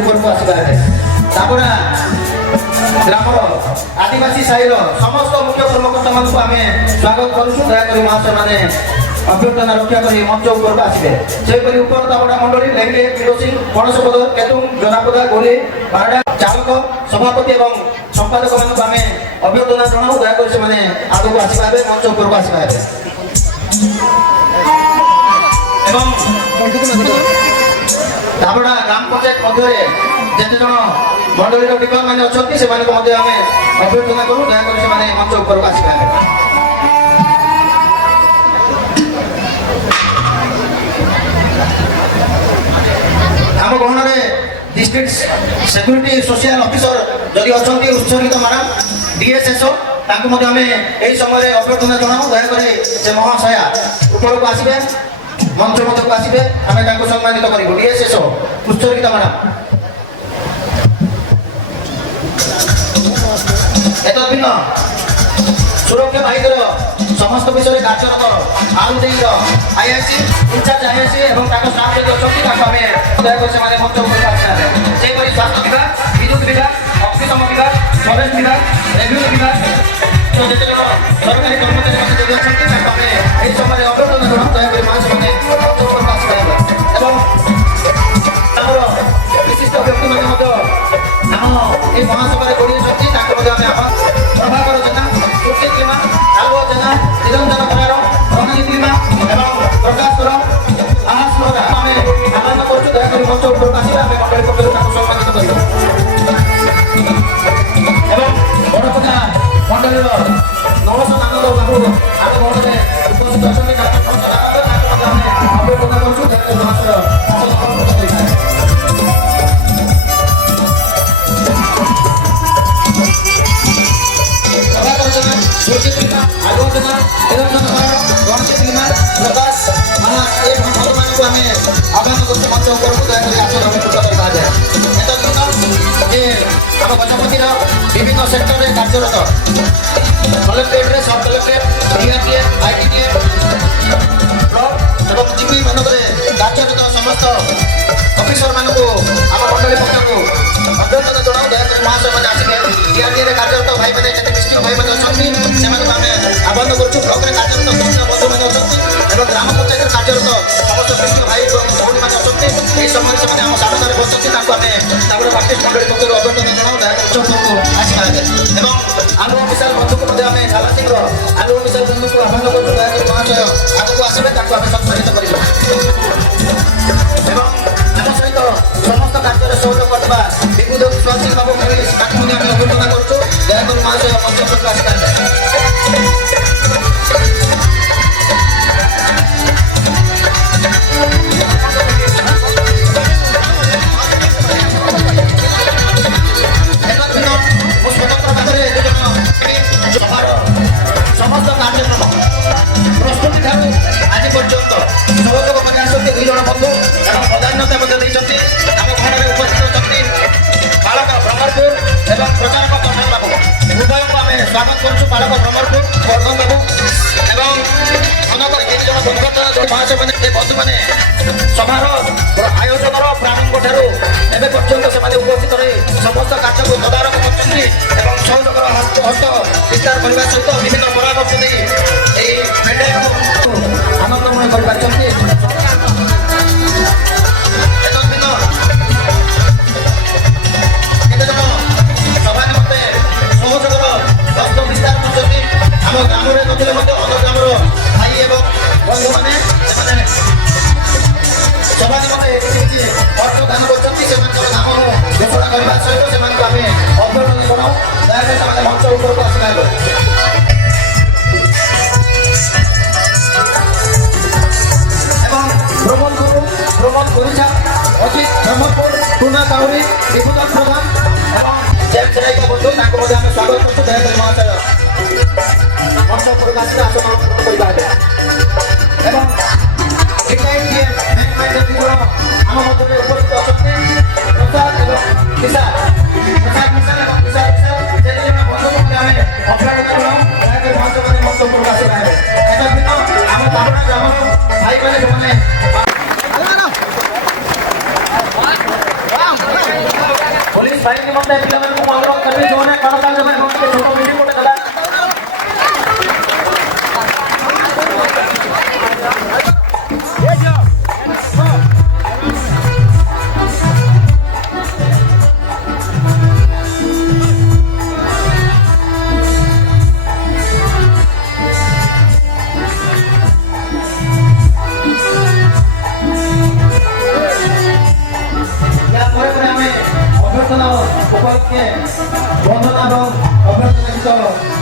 ଉପରକୁ ଆସିପାରିବେ। ତାପରେ ଗ୍ରାମର ଆଦିବାସୀ ସାହିର ସମସ୍ତ ମୁଖ୍ୟ କର୍ମକର୍ତ୍ତାମାନଙ୍କୁ ଆମେ ସ୍ୱାଗତ କରୁଛୁ। ଦୟାକରି ମହାଶୟମାନେ ଅଭ୍ୟର୍ଥନା ରକ୍ଷା କରି ମଞ୍ଚ ଉପରକୁ ଆସିବେ। ସେହିପରି ଉପର ତାବଡ଼ା ମଣ୍ଡଳୀ ଲେଙ୍ଗେ କିରୋସିଂ ଗଣେଶପଦ କେତୁଂ ଜନାପଦା ଗୋଲି ବାରଡ଼ା ଚାଳକ ସଭାପତି ଏବଂ ସମ୍ପାଦକମାନଙ୍କୁ ଆମେ ଅଭ୍ୟର୍ଥନା ଜଣାଉ। ଦୟାକରି ସେମାନେ ଆଗକୁ ଆସିପାରିବେ, ମଞ୍ଚ ଉପରକୁ ଆସିପାରିବେ। ଏବଂ ତାବଡ଼ା ଗ୍ରାମ ପଞ୍ଚାୟତ ମଧ୍ୟରେ ଯେତେ ଜଣ ମଣ୍ଡଳୀର ଟିକର ମାନେ ଅଛନ୍ତି ସେମାନଙ୍କୁ ମଧ୍ୟ ଆମେ ଅଭ୍ୟର୍ଥନା କରୁ। ଦୟାକରି ସେମାନେ ମଞ୍ଚ ଉପରକୁ ଆସିପାରିବେ। ଆମ ଗହଣରେ ডিস্ট্রিক্ট সিক্যুরিটি সোশিয়াল অফিসর যদি অଛନ୍ତି উৎসর্গিত ম্যাডাম ডিএসএসও তাଙ୍କୁ ମଧ୍ୟ ଆମେ ଏହି ସମୟରେ ଅଭ୍ୟର୍ଥନା ଜଣାଉ। ଦୟାକରି ସେ ମହାଶୟା ଉପରକୁ ଆସିବେ, ମଞ୍ଚ ମଧ୍ୟକୁ ଆସିବେ, ଆମେ ତାଙ୍କୁ ସମ୍ମାନିତ କରିବୁ। ডিএসএସও ଉତ୍ସର୍ଗିତ ମ୍ୟାଡାମ। ଏତଦ୍ଭିନ୍ନ ସୁରକ୍ଷା ବାହିନୀର ସମସ୍ତ ବିଷୟରେ କାର୍ଯ୍ୟରତ ଆରୁଦେଇର ଆଇଆଇସି ଇନଚାର୍ଜ ଆଇଆଇସି ଏବଂ ତାଙ୍କ ଷ୍ଟାଫ୍ ଯଦି ଅଛନ୍ତି ତାଙ୍କୁ ଆମେ ଦୟାକରି ସେମାନେ ମଞ୍ଚ ଉପରକୁ ଆସିଥାନ୍ତି। ସେହିପରି ସ୍ୱାସ୍ଥ୍ୟ ବିଭାଗ, ବିଦ୍ୟୁତ୍ ବିଭାଗ, ଅଗ୍ନିଶମ ବିଭାଗ, ଫରେଷ୍ଟ ବିଭାଗ, ରେଭିନ୍ୟୁ ବିଭାଗ ଯେତେ ଜଣ ସରକାରୀ କର୍ମଚାରୀ ମାନେ ଯଦି ଅଛନ୍ତି ତାଙ୍କୁ ଆମେ ଏହି ସମୟରେ ଅଭ୍ୟର୍ଥନା ଜଣାଉ। ଦୟାକରି ମହାଶୟମାନେ ମଞ୍ଚ ଉପରକୁ ଆସିପାରିବେ। ଏବଂ ଆମର ବିଶିଷ୍ଟ ବ୍ୟକ୍ତିମାନେ ମଧ୍ୟ ଆମ ଏହି ମହାସଭାରେ ଯୋଡ଼ି ଅଛନ୍ତି ତାଙ୍କୁ ମଧ୍ୟ ଆମେ ପ୍ରଭାକର ଜେନା, ସୁଚିତ ଲିମା, ଆଲୁଅ ଜେନା, ନିରଞ୍ଜନ କରାର, ରଣଜିତ ଲିମା ଏବଂ ପ୍ରକାଶ କର, ଆହାସ କର ଆମେ ଆହ୍ୱାନ କରୁଛୁ। ଦୟାକରି ମଞ୍ଚ ଉପରକୁ ଆସିବେ, ଆମେ ମଣ୍ଡଳୀ ପକ୍ଷରୁ ତାଙ୍କୁ ସମ୍ମାନିତ କରିବୁ। ଏବଂ ବଡ଼ପଦା ମଣ୍ଡଳୀର ନଳସ ଦାନଦ ବାବୁ ଆମ ଗହଣରେ ଉପସ୍ଥିତ ଅଛନ୍ତି। ଡାକ୍ତର ନଳସ ଦାନଦ ତାଙ୍କୁ ମଧ୍ୟ ଆମେ ଅଭ୍ୟର୍ଥନା କରୁଛୁ। ଦୟାକରି ମହାଶୟ ଆସନ ଗ୍ରହଣ କରିପାରିବେ। সুচিত লিমা, আলুଅ জেনা, নিরঞ্জন କରାର, ରଣଜିତ ଲିମା, ପ୍ରକାଶ ଆହାସ ଏ ଭକ୍ତମାନଙ୍କୁ ଆମେ ଆହ୍ୱାନ କରୁଛୁ ମଞ୍ଚ ଉପରକୁ। ଦୟାକରି ଆସନ ଅଭ୍ୟର୍ଥନା କରିପାରିବେ। ଏତଦ୍ଭିନ୍ନ ଯେ ଆମ ଗଜପତିର ବିଭିନ୍ନ ସେକ୍ଟରରେ କାର୍ଯ୍ୟରତ କଲେକ୍ଟରେଟ୍ରେ ସବ୍ କଲେକ୍ଟରେଟ୍, ଡିଆର୍ଟିଏଫ୍, ଆଇଟିଟିଏଫ୍, ବ୍ଲକ ଏବଂ ଜିପି ମାନଙ୍କରେ କାର୍ଯ୍ୟରତ ସମସ୍ତ ଅଫିସରମାନଙ୍କୁ ଆମ ମଣ୍ଡଳୀ ପକ୍ଷରୁ ଅଭ୍ୟର୍ଥନା ଜଣାଉ। ଦୟାକରି ମହାଶୟମାନେ ଆସିବେ। ଡିଆର୍ଟିଏରେ କାର୍ଯ୍ୟରତ ଭାଇମାନେ ଯେତେ ଡିଷ୍ଟ୍ରିକ୍ଟ ଭାଇମାନେ ଅଛନ୍ତି ସେମାନଙ୍କୁ ଆମେ ଆହ୍ୱାନ କରୁଛୁ। ବ୍ଲକରେ କାର୍ଯ୍ୟରତ କୃଷ୍ଣ ବନ୍ଧୁମାନେ ଅଛନ୍ତି ଏବଂ ଗ୍ରାମ ପଞ୍ଚାୟତରେ କାର୍ଯ୍ୟରତ ସମସ୍ତ କୃଷ୍ଣ ଭାଇ ଭଉଣୀମାନେ ଅଛନ୍ତି। ଏହି ସମୟରେ ସେମାନେ ଆମ ସାମନାରେ ବସିଛନ୍ତି, ତାଙ୍କୁ ଆମେ ତାପରେ ବାପ୍ଟିଷ୍ଟ ମଣ୍ଡଳୀ ପକ୍ଷରୁ ଅଭ୍ୟର୍ଥନା ଜଣାଉ। ଦୟାକରି ଆସିପାରିବେ। ଏବଂ ଆଲୁଅ ମିଶାଲ ବନ୍ଧୁକୁ ମଧ୍ୟ ଆମେ ଝାଲାସିଂର ଆଲୁଅ ମିଶାଲ ବନ୍ଧୁକୁ ଆହ୍ୱାନ କରୁଛୁ। ଦୟାକରି ମହାଶୟ ଆଗକୁ ଆସିବେ, ତାଙ୍କୁ ଆମେ ସମ୍ମାନିତ କରିବୁ। ଏବଂ ଆମ ସହିତ ସମସ୍ତ କାର୍ଯ୍ୟରେ ସହଯୋଗ କରୁଥିବା ବିଭୁଦ ସୁହାସିଂ ବାବୁ ତାଙ୍କୁ ମଧ୍ୟ ଆମେ ଅଭ୍ୟର୍ଥନା କରୁଛୁ। ଦୟାକରି ମହାଶୟ ମଞ୍ଚ ଉପରକୁ ଆସିପାରିବେ। ସମସ୍ତ କାର୍ଯ୍ୟକ୍ରମ ପ୍ରସ୍ତୁତି ଠାରୁ ଆଜି ପର୍ଯ୍ୟନ୍ତ ସହଯୋଗ କରି ଆସୁଛନ୍ତି ଦୁଇ ଜଣ ବନ୍ଧୁ ଏବଂ ପ୍ରାଧାନ୍ୟତା ମଧ୍ୟ ଦେଇଛନ୍ତି। ଆମ ଘରରେ ଉପସ୍ଥିତ ଅଛନ୍ତି ବାଳକ ଭ୍ରମରପୁର ଏବଂ ପ୍ରଚାରକ ବର୍ଦ୍ଧନ ବାବୁ, ଉଭୟଙ୍କୁ ଆମେ ସ୍ୱାଗତ କରୁଛୁ। ବାଳକ ଭ୍ରମରପୁର ବର୍ଦ୍ଧନ ବାବୁ ଏବଂ ମନକରି ତିନି ଜଣ ମହାଶୟମାନେ ଏ ବନ୍ଧୁମାନେ ସଭାର ଆୟୋଜନର ପ୍ରାରମ୍ଭ ଠାରୁ ଏବେ ପର୍ଯ୍ୟନ୍ତ ସେମାନେ ଉପସ୍ଥିତ ରହି ସମସ୍ତ କାର୍ଯ୍ୟକୁ ତଦାରଖ କରୁଛନ୍ତି ଏବଂ ସହଯୋଗର ହସ୍ତ ବିସ୍ତାର କରିବା ସହିତ ବିଭିନ୍ନ ପରାମର୍ଶ ଦେଇ ଏହି ମେଣ୍ଢାକୁ ଆନନ୍ଦମୟ କରିପାରିଛନ୍ତି। ଏତଦ୍ଭିନ୍ନ କେତେ ଜଣ ସଭା ନିମନ୍ତେ ସହଯୋଗର ହସ୍ତ ବିସ୍ତାର କରୁଛନ୍ତି। ଆମ ଗ୍ରାମରେ ନଥିଲେ ମଧ୍ୟ ଅନ୍ୟ ଗ୍ରାମର ଭାଇ ଏବଂ ବନ୍ଧୁମାନେ ସେମାନେ ସଭା ନିମନ୍ତେ କିଛି କିଛି ଅର୍ଥ ଦାନ କରୁଛନ୍ତି। ସେମାନଙ୍କର ନାମ ଘୋଷଣା କରିବା ସହିତ ସେମାନଙ୍କୁ ଆମେ ଅଭ୍ୟର୍ଥନା ଜଣାଉ। ଦୟାକରି ସେମାନେ ମଞ୍ଚ ଉପରକୁ ଆସିପାରିବେ। ଏବଂ ଭ୍ରମଣ କରିଛା ଅଜିତ ବ୍ରହ୍ମପୁର, ଟୁନା କାଉରୀ, ବିଭୂତ ପ୍ରଧାନ ଏବଂ ଜେମ୍ ସେରାଇକା ବନ୍ଧୁ ତାଙ୍କୁ ମଧ୍ୟ ଆମେ ସ୍ୱାଗତ କରୁଛୁ। ଦୟାକରି ମହାଶୟ ମଞ୍ଚ ଉପରକୁ ଆସିଲେ ଆସନ କରିପାରିବେ। ଏବଂ ଆମ ମଧ୍ୟରେ ଉପସ୍ଥିତ ଅଛନ୍ତି ପ୍ରସାଦ ଏବଂ କିଶାର ଏବଂ କିଶାର ବନ୍ଧୁଙ୍କୁ ଆମେ ଅଭ୍ୟର୍ଥନା ଜଣାଉ। ଦୟାକରି ମହାଶୟମାନେ ମଞ୍ଚ ଉପରକୁ ଆସିପାରିବେ। ଏତଦ୍ଭିନ୍ନ ଆମ ତାବଡ଼ା ଗ୍ରାମର ଭାଇମାନେ ଯେଉଁମାନେ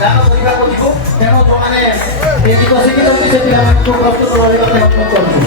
ଦାନ କରିବାକୁ ଯିବୁ। ତେଣୁ ଯେଉଁମାନେ ଏ ଗୀତ ଶିଖିଛନ୍ତି ସେ ପିଲାମାନଙ୍କୁ ପ୍ରସ୍ତୁତ ରହିବା ପାଇଁ ଅନୁରୋଧ କରୁଛୁ।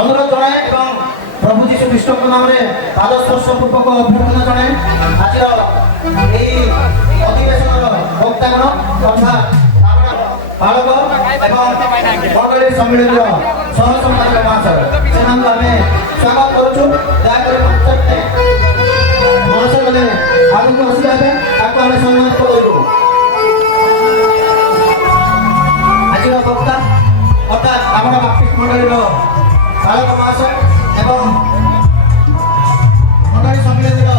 অনুরোধ জনায় এবং প্রভু যীশু খ্রিস্টଙ୍କ নামে পাদস্পর্শ পূর্বক অভ্যর্থনা জনায়। আজির এই অধিবেশনর বক্তাগণ তথা বালক এবং মণ্ডলী সম্মিলনীর সহ সম্পাদক মহাশয় সেମାନଙ୍କୁ ଆମେ ସ୍ୱାଗତ କରୁଛୁ। ଦୟାକରି ମହାଶୟ ମାନେ ଆଗକୁ ଆସିବା ହେବେ ତାକୁ ଆମେ ସମ୍ମାନିତ କରିବୁ। ଆଜିର ବକ୍ତା ଅର୍ଥାତ୍ ଆମର ବାପ୍ତିସ୍ମ ମଣ୍ଡଳୀର ବାଳକ ମହାଶୟ ଏବଂ ମଣ୍ଡଳୀ ସମ୍ମିଳନୀର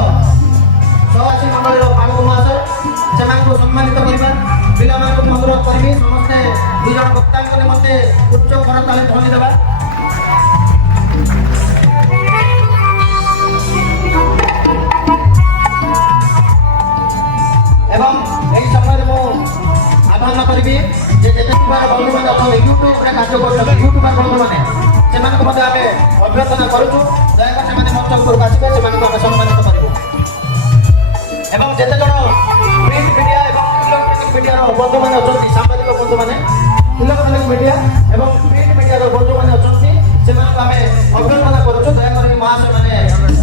ସଭାସୀ ମଣ୍ଡଳୀର ବାଳକ ମହାଶୟ ସେମାନଙ୍କୁ ସମ୍ମାନିତ କରିବା। ପିଲାମାନଙ୍କୁ ଅନୁରୋଧ କରିବି ସମସ୍ତେ ଦୁଇ ଜଣ ବକ୍ତାଙ୍କ ନିମନ୍ତେ ଉଚ୍ଚ କରତାଳି ଧ୍ୱନି ଦେବା। ଏବଂ ଏହି ସମୟରେ ମୁଁ ଆହ୍ୱାନ କରିବି ଯେ ଯେତେବାର ବନ୍ଧୁମାନେ ଅଛନ୍ତି ୟୁଟ୍ୟୁବରେ କାର୍ଯ୍ୟ କରୁଛନ୍ତି ୟୁଟ୍ୟୁବର ବନ୍ଧୁମାନେ ସେମାନଙ୍କୁ ମଧ୍ୟ ଆମେ ଅଭ୍ୟର୍ଥନା କରୁଛୁ। ଦୟାକରି ସେମାନେ ମଞ୍ଚ ଉପରକୁ ଆସିବେ ସେମାନଙ୍କୁ ଆମେ ସମ୍ମାନିତ କରିବୁ। ଏବଂ ଯେତେ ଜଣ ପ୍ରିଣ୍ଟ ମିଡ଼ିଆ ଏବଂ ଇଲେକ୍ଟ୍ରୋନିକ୍ ମିଡ଼ିଆର ବନ୍ଧୁମାନେ ଅଛନ୍ତି ସାମ୍ବାଦିକ ବନ୍ଧୁମାନେ ଇଲେକ୍ଟ୍ରୋନିକ୍ ମିଡ଼ିଆ ଏବଂ ପ୍ରିଣ୍ଟ ମିଡ଼ିଆର ବନ୍ଧୁମାନେ ଅଛନ୍ତି ସେମାନଙ୍କୁ ଆମେ ଅଭ୍ୟର୍ଥନା କରୁଛୁ। ଦୟାକରି ମହାଶୟମାନେ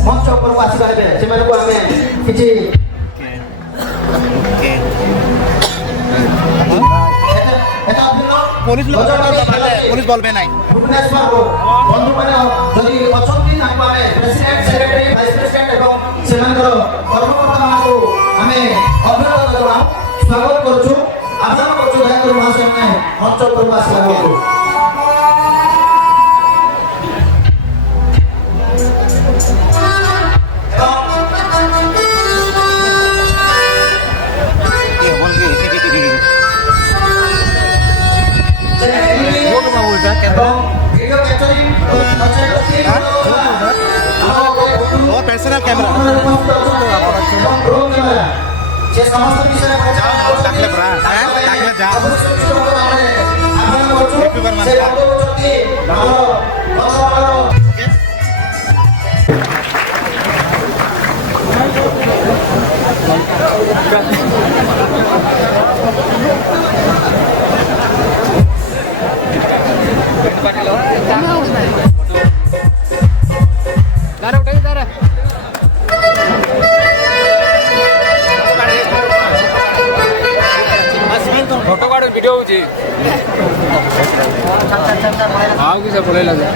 ମଞ୍ଚ ଉପରକୁ ଆସିବା ହେବେ ସେମାନଙ୍କୁ ଆମେ କିଛି पुलिस पुलिस बोलबे नहीं भुवनेश्वर बंधु माने जदि अछंती ताको आमे प्रेसिडेंट सेक्रेटरी वाइस प्रेसिडेंट एवं सेमानकर कर्मकर्ता मानको आमे अभिनंदन जणाऊ स्वागत करछु आभार करछु। दयाकरि महाशय ने मंच पर आसिला करछु। पर्सनल कैमरा जे समस्त विषय टाकले ब्रा टाकले जा फोटो काढ व्हिडिओ होची आव की पळेला जा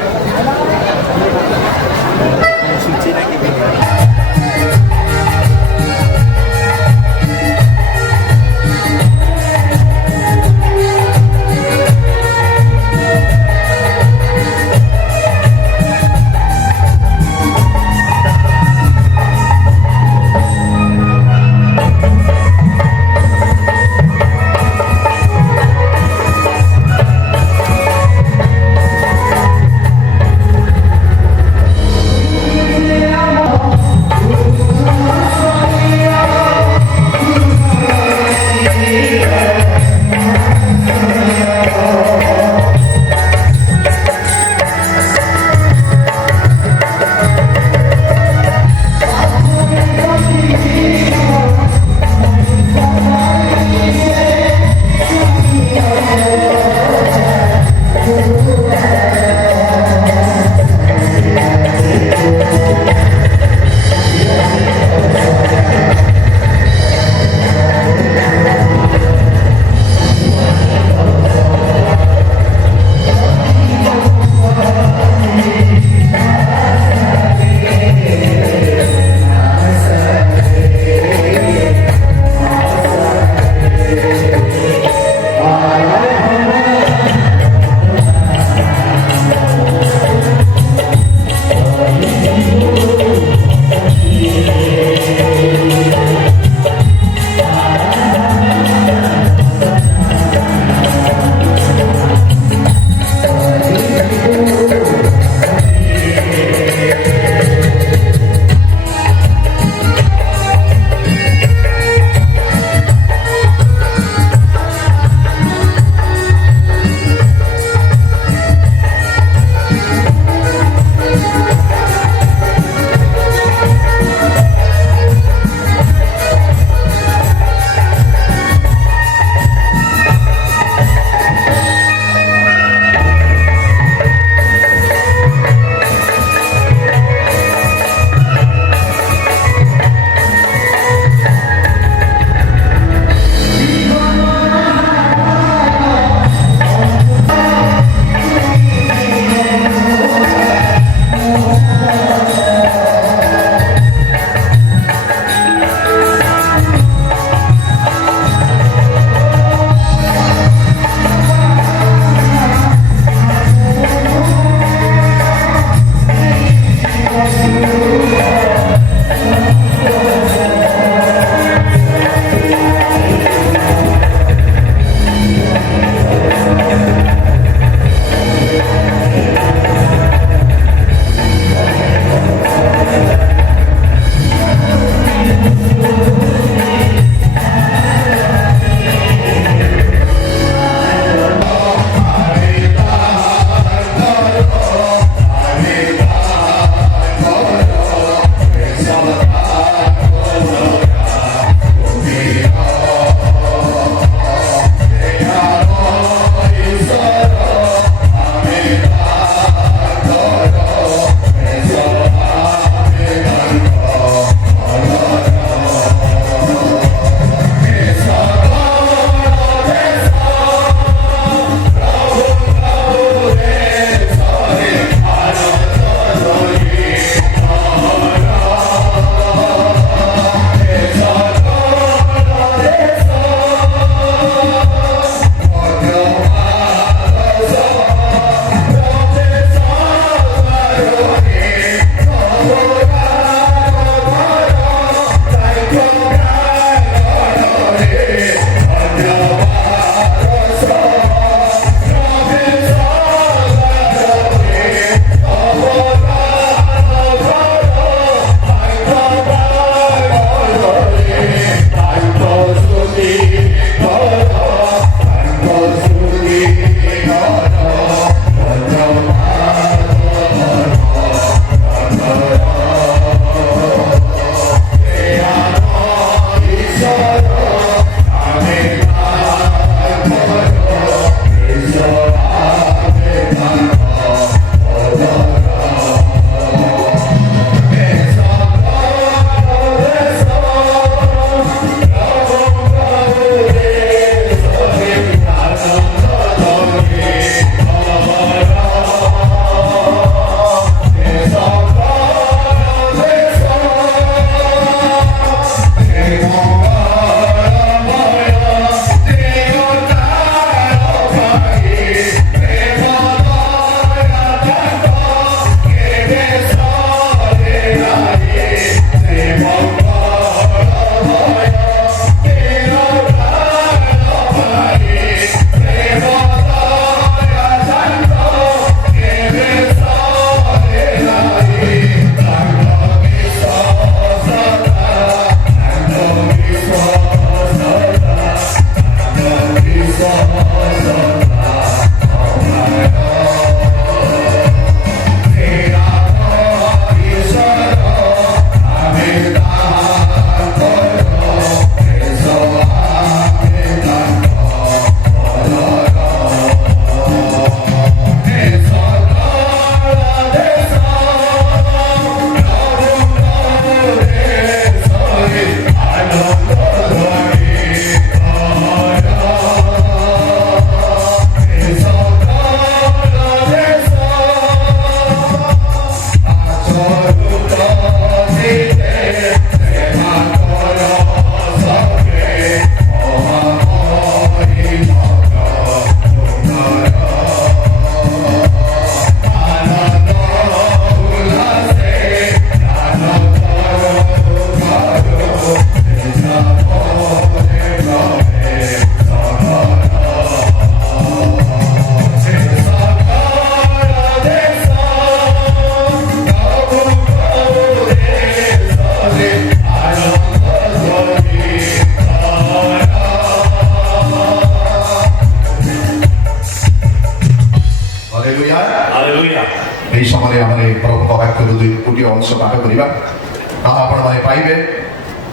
आपने पाइबे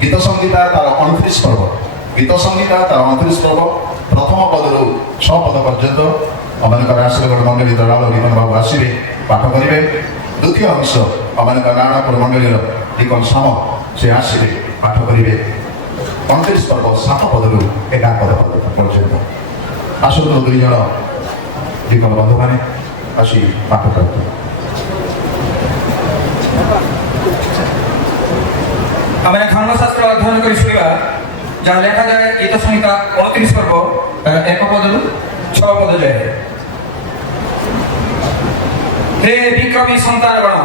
गीत संगीता तार 29 पर्व गीत संगीता तार 29 पर्व प्रथम पदर 6 पद पर्यंत अमानकर आशीर्वाद मंडली दलाल रिमन बाबू आसवे पाठ करेंगे द्वितीय अंश अमानकर नारायणपुर मंडली रिकन साम से आसवे पाठ करेंगे 29 पर्व 7 पदर 11 पद पर्यंत आसन्न 2 जन रिकन बंधु मैंने आसी पाठ करते आम धर्मशास्त्र अध्ययन कर शुणा जहाँ लेखा जाए गीत संहिता 29 पर्व 1 पदरू 6 पद जाए। हे विक्रमी संतान गण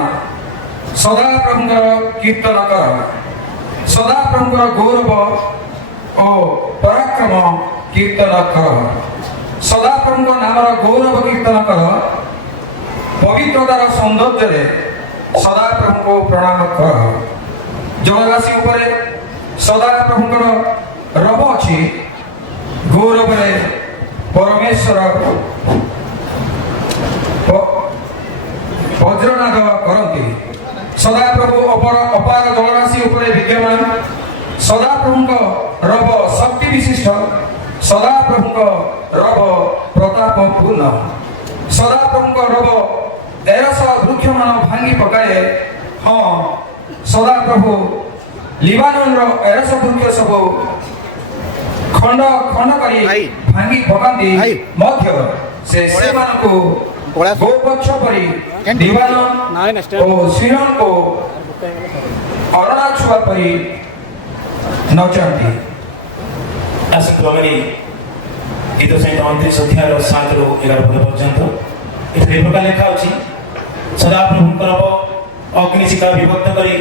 सदा प्रभुंकर कीर्तन कर सदा प्रभुंकर गौरव और पराक्रम कीर्तन कर सदा प्रभुंकर नामर गौरव कीर्तन कर पवित्रतार सौंदर्य सदा प्रभु को प्रणाम कर जगवासी उपरे सदा प्रभुंकर रब अच्छी गौरव परमेश्वर वज्रनाद करती सदा प्रभु अपार जलराशि उपरे विद्यमान सदा प्रभु रब शक्ति विशिष्ट सदा प्रभु रब प्रताप पूर्ण सदा प्रभु रब 1300 वृक्ष मान भांगी पकाए हाँ सदा प्रभु लिबानन 1300 वृक्ष सब खंड खंड करी भांगी पकाती मध्य से मानको गोपक्ष परी लिबानन और सियन को अरणा छुआ परी नचंती आसुमनी गीत संहिता 29 अध्याय 7 ରୁ 11 पद पर्यंत एथरे प्रकार लेखा अछि सदा प्रभुंकर अग्निशिखा विभक्त करी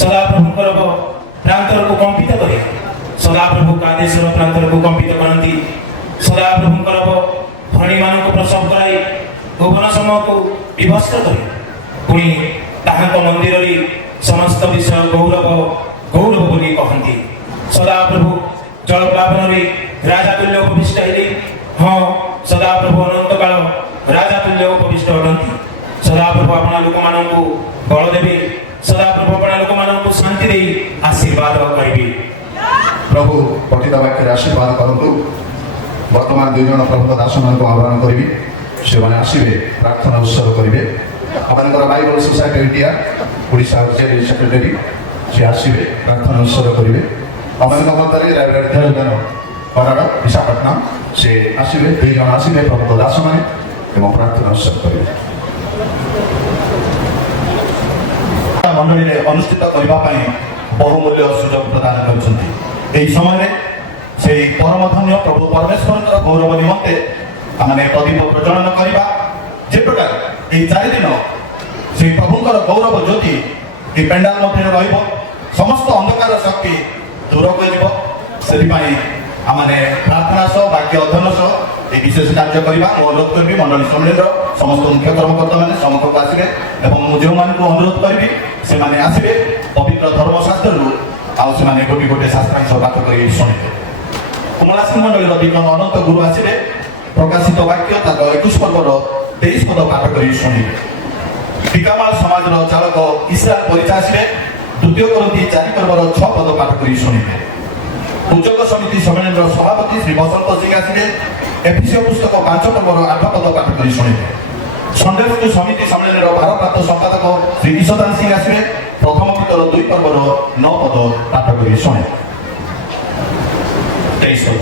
सदा प्रभुंकर प्रांतर को कंपित करे सदा प्रभु कादेश्वर प्रांतर को कंपित करती सदा प्रभुंकर धनी मान को प्रसव कराई भुवन समूह को विभस्त करे पुणी ताहांक मंदिर रे समस्त विषय गौरव गौरव बोली कहती सदा प्रभु जल प्लावन रे राजा तुल्य उपविष्ट हेले हाँ सदा प्रभु अनंत काल राजा तुल्य उपविष्ट होती सदा प्रभु अपना लोक मानू बल देवे सदा प्रभु अपना लोक मानू शांति दे आशीर्वाद करेंगे प्रभु पठित वाक्य आशीर्वाद करतु वर्तमान 2 जन प्रभु दास मान को आह्वान करी से माने आसीबे प्रार्थना उत्सव करेंगे आपनकर बाइबल सोसाइटी इंडिया ओडिशा जेल सेक्रेटरी से आसीबे प्रार्थना उत्सव करेंगे आपनकर मतरे लाइब्रेरी ध्यान कराड़ विशाखापट्टनम से आसीबे 2 जन आसीबे प्रभु दास माने एवं प्रार्थना उत्सव करेंगे मंडली में अनुष्ठित करने बहुमूल्य सुजोग प्रदान कर समय से परमधन्य प्रभु परमेश्वर गौरव निमंते आम प्रदीप प्रज्वलन करवा जे प्रकार ये 4 दिन से प्रभुंर गौरव ज्योति ये पेंडाल मध्य रही समस्त अंधकार शक्ति दूर कर आम प्रार्थना सह वाक्य अध्ययन सह ये विशेष कार्य करवा अनुरोध करी मंडली सम्मेलन समस्त मुख्य कर्मकर्ता मैंने सम्मुख को आसवे और जो मान को अनुरोध करी से माने आसवे पवित्र धर्मशास्त्र आने गोटे गोटे शास्त्रांश बात कर शुणे कुमला सिंह मंडल विक्रम अनंत गुरु आसवे प्रकाशित वाक्य 21 पर्वर 23 पद पाठ कर शुणे टीकामाल समाज चालक इस्राएल परिचा आसवे 2 Corinthians 4 पर्वर 6 पद पाठ कर शुणे पूजक समिति सम्मेलन सभापति श्री बसंत सिंह आसवे एफिसियो पुस्तक 5 पर्वर 8 पद पाठ कर शुणे संडे स्कूल समिति सम्मेलन भारप्राप्त संपादक श्री ईशदान सिंह आसवे प्रथम पीतर 2 पर्वर 9 पद पाठ कर शुणे 23 पद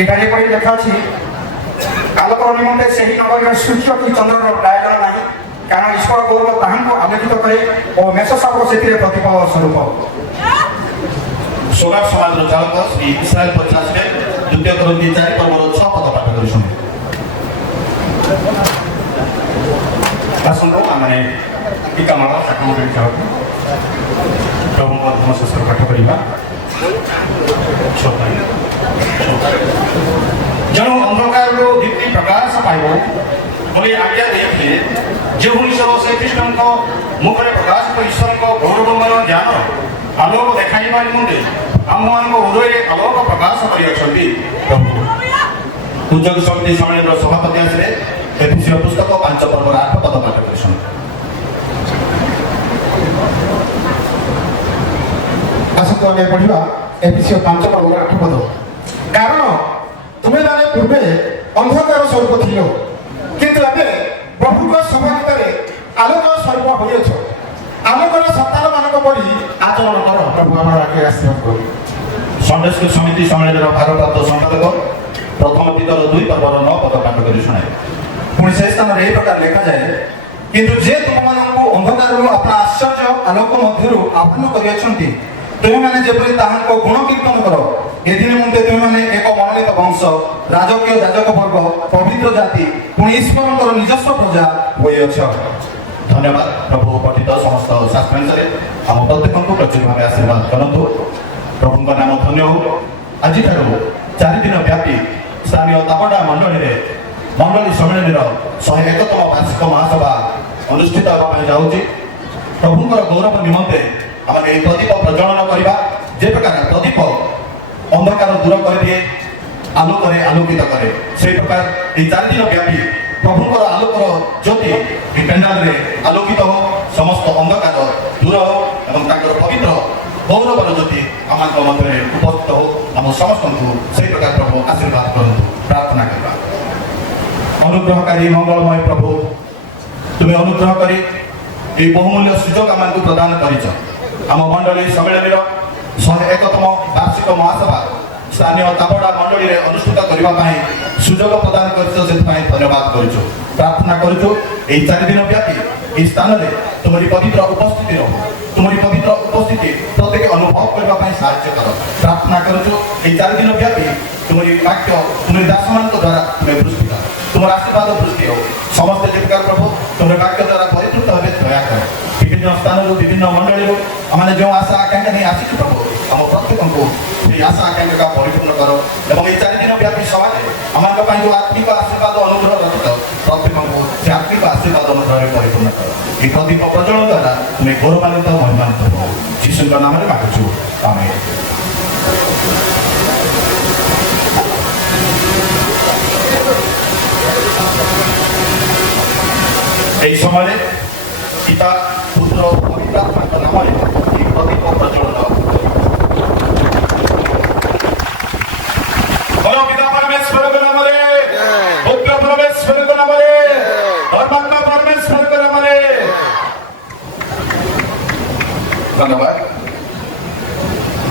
एठारे पढ़ी लेखा अछि आलोकर निमंते सही नगर सूर्य की चंद्र डायग्राम नहीं कारण ईश्वर गौरव ताहां को आलोकित करे और मेषसागर सेतिर प्रतिफल स्वरूप सोलार समाज चालक श्री इस्राएल परिचास 2 Corinthians 4 पर्वर 6 पद पाठ कर शुणे आसंतो माने टीकामाल साकमोरी चालक प्रभु धर्मशास्त्र पाठ करिबा जन अंधकार दीप्ति प्रकाश पाइब बोले आज्ञा देते जो ईश्वर से कृष्ण मुखरे प्रकाशित ईश्वर गौरवमय ज्ञान आलोक देखा निमंते आम मान हृदय आलोक प्रकाश कर प्रभु ଉଦ୍યોଗ ସମିତି ସମ୍ମିଳନୀର ସଭାପତି ଆସିଲେ ଏପିସିଓ ପୁସ୍ତକ 5 ପର୍ବର 8 ପଦ ପାଠ କରିଛନ୍ତି। ଆସନ୍ତୁ ଆମେ ପଢ଼ିବା ଏପିସିଓ 5 ପର୍ବର 8 ପଦ। କାରଣ ତୁମେମାନେ ପୂର୍ବେ ଅନ୍ଧକାର ସ୍ୱରୂପ ଥିଲ, କିନ୍ତୁ ଏବେ ପ୍ରଭୁଙ୍କ ସଭା ଭିତରେ ଆଲୋକ ସ୍ୱରୂପ ହୋଇଅଛ। ଆଲୋକର ସନ୍ତାନମାନଙ୍କ ପରି ଆଚରଣ କର। ପ୍ରଭୁ ଆମର ଆଗରେ ଆଶୀର୍ବାଦ କରୁ। ସଣ୍ଡେ ସ୍କୁଲ ସମିତି ସମ୍ମିଳନୀର ଭାରପ୍ରାପ୍ତ ସମ୍ପାଦକ ପ୍ରଥମ ପିତର 2 ପର୍ବର 9 ପଦ ପାଠ କରି ଶୁଣାଏ। ପୁଣି ସେ ସ୍ଥାନରେ ଏହି ପ୍ରକାର ଲେଖାଯାଏ, କିନ୍ତୁ ଯେ ତୁମମାନଙ୍କୁ ଅନ୍ଧକାରରୁ ଆପଣା ଆଶ୍ଚର୍ଯ୍ୟ ଆଲୋକ ମଧ୍ୟରୁ ଆହ୍ୱାନ କରିଅଛନ୍ତି, ତୁମେମାନେ ଯେପରି ତାହାଙ୍କ ଗୁଣ କୀର୍ତ୍ତନ କର। ଏଥି ନିମନ୍ତେ ତୁମେମାନେ ଏକ ମନୋନୀତ ବଂଶ, ରାଜକୀୟ ଯାଜକ ବର୍ଗ, ପବିତ୍ର ଜାତି, ପୁଣି ଈଶ୍ୱରଙ୍କର ନିଜସ୍ୱ ପ୍ରଜା ହୋଇଅଛ। ଧନ୍ୟବାଦ। ପ୍ରଭୁ ପଠିତ ସମସ୍ତ ଶାସ୍ତ୍ରାଂଶରେ ଆମ ପ୍ରତ୍ୟେକଙ୍କୁ ପ୍ରଚୁର ଭାବେ ଆଶୀର୍ବାଦ କରନ୍ତୁ। ପ୍ରଭୁଙ୍କ ନାମ ଧନ୍ୟ ହେଉ। ଆଜିଠାରୁ 4 ଦିନ ବ୍ୟାପୀ ସ୍ଥାନୀୟ ତାବଡ଼ା ମଣ୍ଡଳୀରେ ମଣ୍ଡଳୀ ସମ୍ମିଳନୀର 101ତମ ବାର୍ଷିକ ମହାସଭା ଅନୁଷ୍ଠିତ ହେବା ପାଇଁ ଯାଉଛି। ପ୍ରଭୁଙ୍କର ଗୌରବ ନିମନ୍ତେ ଆମେ ଏହି ପ୍ରଦୀପ ପ୍ରଜ୍ୱଳନ କରିବା। ଯେ ପ୍ରକାର ପ୍ରଦୀପ ଅନ୍ଧକାର ଦୂର କରିଦିଏ, ଆଲୋକରେ ଆଲୋକିତ କରେ, ସେହି ପ୍ରକାର ଏହି 4 ଦିନ ବ୍ୟାପୀ ପ୍ରଭୁଙ୍କର ଆଲୋକର ଜ୍ୟୋତି ଏହି ପେଣ୍ଡାଲରେ ଆଲୋକିତ ହେଉ, ସମସ୍ତ ଅନ୍ଧକାର ଦୂର ହେଉ ଏବଂ ତାଙ୍କର ପବିତ୍ର ଗୌରବର ଜ୍ୟୋତି ଆମମାନଙ୍କ ମଧ୍ୟରେ ଉପସ୍ଥିତ ହେଉ। ଆମ ସମସ୍ତଙ୍କୁ ସେହି ପ୍ରକାର ପ୍ରଭୁ ଆଶୀର୍ବାଦ କରନ୍ତୁ। ପ୍ରାର୍ଥନା କରିବା। ଅନୁଗ୍ରହକାରୀ ମଙ୍ଗଳମୟ ପ୍ରଭୁ, ତୁମେ ଅନୁଗ୍ରହ କରି ଏହି ବହୁମୂଲ୍ୟ ସୁଯୋଗ ଆମକୁ ପ୍ରଦାନ କରିଛ। ଆମ ମଣ୍ଡଳୀ ସମ୍ମିଳନୀର 101ତମ ବାର୍ଷିକ ମହାସଭା ସ୍ଥାନୀୟ ତାବଡ଼ା ମଣ୍ଡଳୀରେ ଅନୁଷ୍ଠିତ କରିବା ପାଇଁ ସୁଯୋଗ ପ୍ରଦାନ କରିଛ, ସେଥିପାଇଁ ଧନ୍ୟବାଦ କରୁଛୁ। ପ୍ରାର୍ଥନା କରୁଛୁ ଏହି 4 ଦିନ ବ୍ୟାପୀ ଏହି ସ୍ଥାନରେ ତୁମରି ପବିତ୍ର ଉପସ୍ଥିତି ରହୁ। ତୁମରି ପବିତ୍ର ଉପସ୍ଥିତି ପ୍ରତ୍ୟେକ ଅନୁଭବ କରିବା ପାଇଁ ସାହାଯ୍ୟ କର। ପ୍ରାର୍ଥନା କରୁଛୁ ଏହି 4 ଦିନ ବ୍ୟାପୀ ତୁମରି ବାକ୍ୟ ତୁମରି ଦାସମାନଙ୍କ ଦ୍ୱାରା ତୁମେ ବୃଷ୍ଟି କର। ତୁମର ଆଶୀର୍ବାଦ ବୃଷ୍ଟି ହେଉ। ସମସ୍ତେ ଯେତିକାର ପ୍ରଭୁ ତୁମର ବାକ୍ୟ ଦ୍ୱାରା ପରିତୃପ୍ତ ହେବେ, ଦୟା କର। ବିଭିନ୍ନ ସ୍ଥାନରୁ ବିଭିନ୍ନ ମଣ୍ଡଳୀରୁ ଆମେ ଯେଉଁ ଆଶା ଆକାଂକ୍ଷା ନେଇ ଆସିଛୁ ପ୍ରଭୁ, ଆମ ପ୍ରତ୍ୟେକଙ୍କୁ ଏହି ଆଶା ଆକାଂକ୍ଷା ପରିପୂର୍ଣ୍ଣ କର ଏବଂ ଏହି 4 ଦିନ ବ୍ୟାପୀ ସଭାରେ ଆମମାନଙ୍କ ପାଇଁ ଯେଉଁ ଆତ୍ମିକ ଆଶୀର୍ବାଦ ଅନୁଗ୍ରହ ରଖିଛ, ପ୍ରତ୍ୟେକଙ୍କୁ ସେ ଆତ୍ମିକ ଆଶୀର୍ବାଦ ଅନୁଗ୍ରହରେ ପରିପୂର୍ଣ୍ଣ କର। ଏହି ପ୍ରଦୀପ ପ୍ରଜ୍ୱଳନ ଦ୍ୱାରା ତୁମେ ଗୌରବାନ୍ୱିତ ମହିମାନ୍ୱିତ ହେଉ। ଯୀଶୁଙ୍କ ନାମରେ ମାଗୁଛୁ, ଆମେନ୍। এই সময়ে পিতা পুত্র পবিত্র আত্মাଙ୍କ নামରେ এই প্রদীপ প্রজ্বলন বলো। পিতা পরমেশ্বরଙ୍କ নামରେ, পুত্র পরমেশ্বরଙ୍କ নামରେ, ধর্মাত্মা পরমেশ্বরଙ୍କ নামରେ। ধন্যবাদ।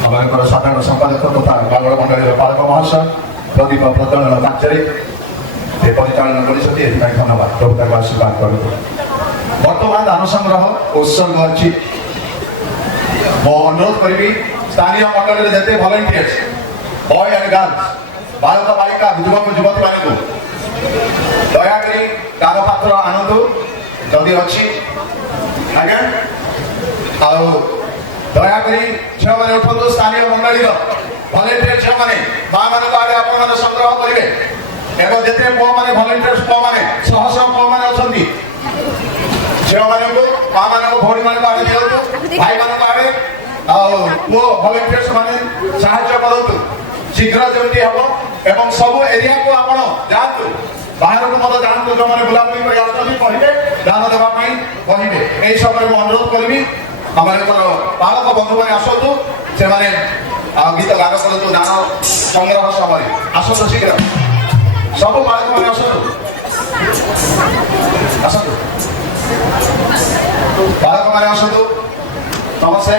আমাদের সাধারণ সম্পাদক তথা বাংলা মন্ডলীর পালক মহাশয় প্রদীপ প্রজ্বলন କାର୍ଯ୍ୟରେ ପରିଚାଳନା କରିଛନ୍ତି, ଏଥିପାଇଁ ଧନ୍ୟବାଦ। ପ୍ରଭୁ ତାକୁ ଆଶୀର୍ବାଦ କରନ୍ତୁ। ବର୍ତ୍ତମାନ ଦାନ ସଂଗ୍ରହ ଉତ୍ସର୍ଗ ଅଛି। ମୁଁ ଅନୁରୋଧ କରିବି ସ୍ଥାନୀୟ ମଣ୍ଡଳୀରେ ଯେତେ ଭଲେଣ୍ଟିୟର୍ସ, ବୟ ଆଣ୍ଡ ଗାର୍ଲସ, ବାଳକ ବାଳିକା, ଯୁବକ ଯୁବତୀମାନଙ୍କୁ ଦୟାକରି କାଗ ପାତ୍ର ଆଣନ୍ତୁ ଯଦି ଅଛି, ଆଜ୍ଞା। ଆଉ ଦୟାକରି ଝିଅମାନେ ଉଠନ୍ତୁ। ସ୍ଥାନୀୟ ମଣ୍ଡଳୀର ଭଲେଣ୍ଟିୟର ଝିଅମାନେ ମାଆମାନଙ୍କ ଆଡ଼େ ଆପଣମାନେ ସଂଗ୍ରହ କରିବେ ଏବଂ ଯେତେ ପୁଅମାନେ ଭଲେଣ୍ଟିୟର୍ସ ପୁଅମାନେ ଶହ ଶହ ପୁଅମାନେ ଅଛନ୍ତି, ଝିଅମାନଙ୍କୁ ମାଆମାନଙ୍କୁ ଭଉଣୀମାନଙ୍କ ଆଡ଼େ ଦିଅନ୍ତୁ, ଭାଇମାନଙ୍କ ଆଡ଼େ ଆଉ ପୁଅ ଭଲେଣ୍ଟିୟର୍ସ ମାନେ ସାହାଯ୍ୟ କରନ୍ତୁ। ଶୀଘ୍ର ଯେମିତି ହେବ ଏବଂ ସବୁ ଏରିଆକୁ ଆପଣ ଯାଆନ୍ତୁ, ବାହାରକୁ ମଧ୍ୟ ଯାଆନ୍ତୁ। ଯେଉଁମାନେ ବୁଲାବୁଲି କରି ଆସୁଛନ୍ତି କହିବେ, ଦାନ ଦେବା ପାଇଁ କହିବେ। ଏହି ସମୟରେ ମୁଁ ଅନୁରୋଧ କରିବି ଆମମାନଙ୍କର ବାଳକ ବନ୍ଧୁମାନେ ଆସନ୍ତୁ, ସେମାନେ ଗୀତ ଗାନ କରନ୍ତୁ ଦାନ ସଂଗ୍ରହ ସମୟରେ। ଆସନ୍ତୁ ଶୀଘ୍ର, ସବୁ ବାଳକମାନେ ଆସନ୍ତୁ, ଆସନ୍ତୁ ବାଳକମାନେ ଆସନ୍ତୁ ସମସ୍ତେ।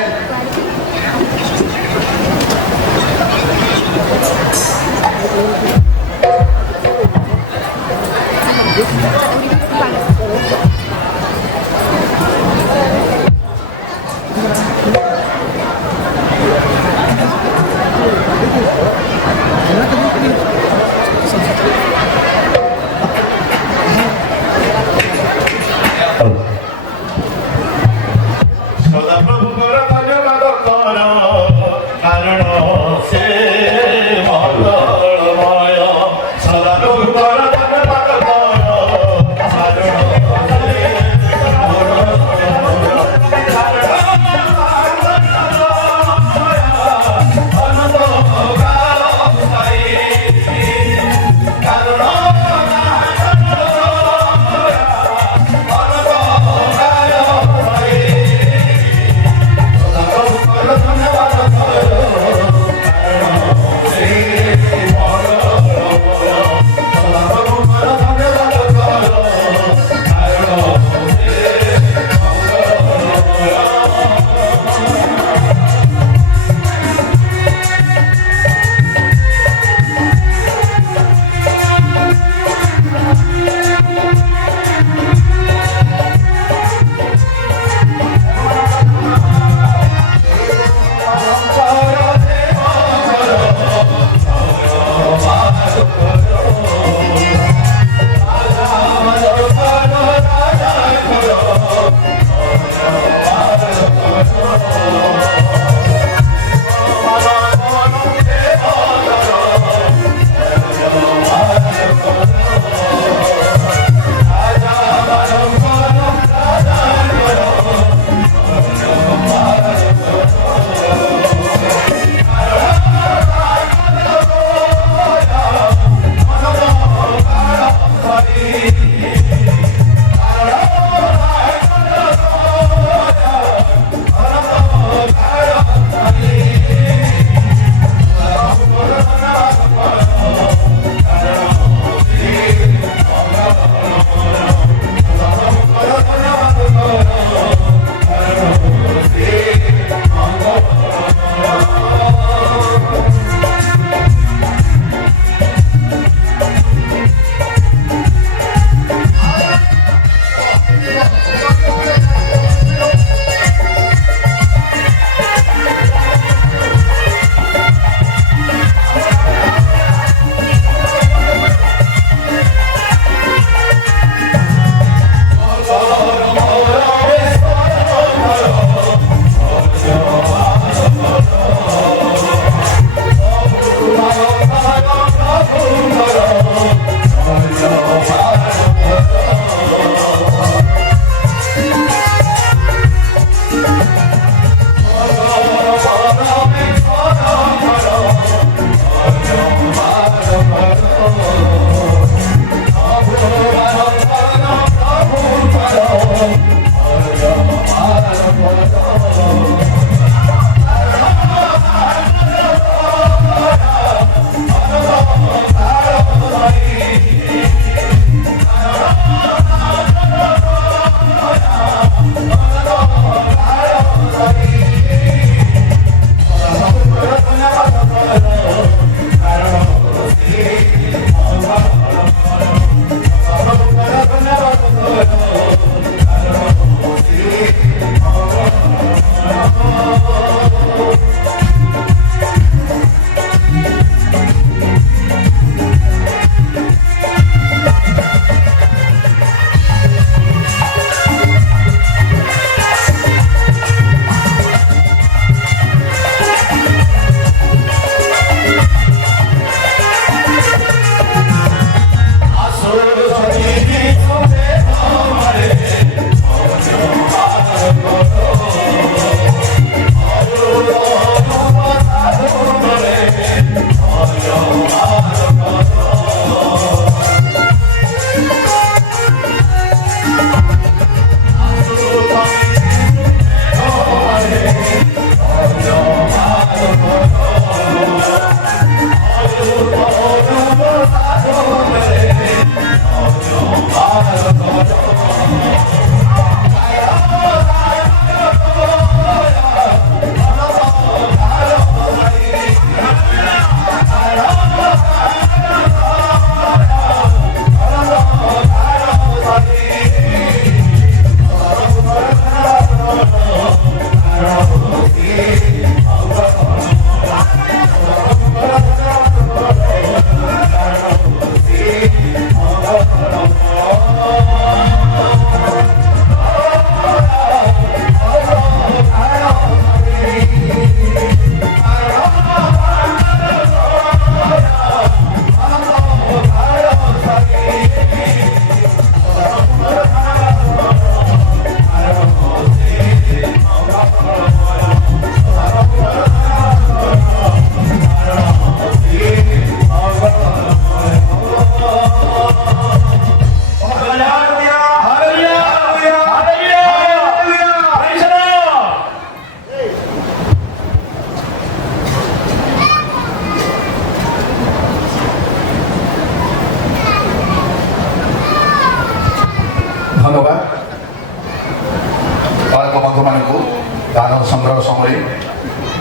ସମୟରେ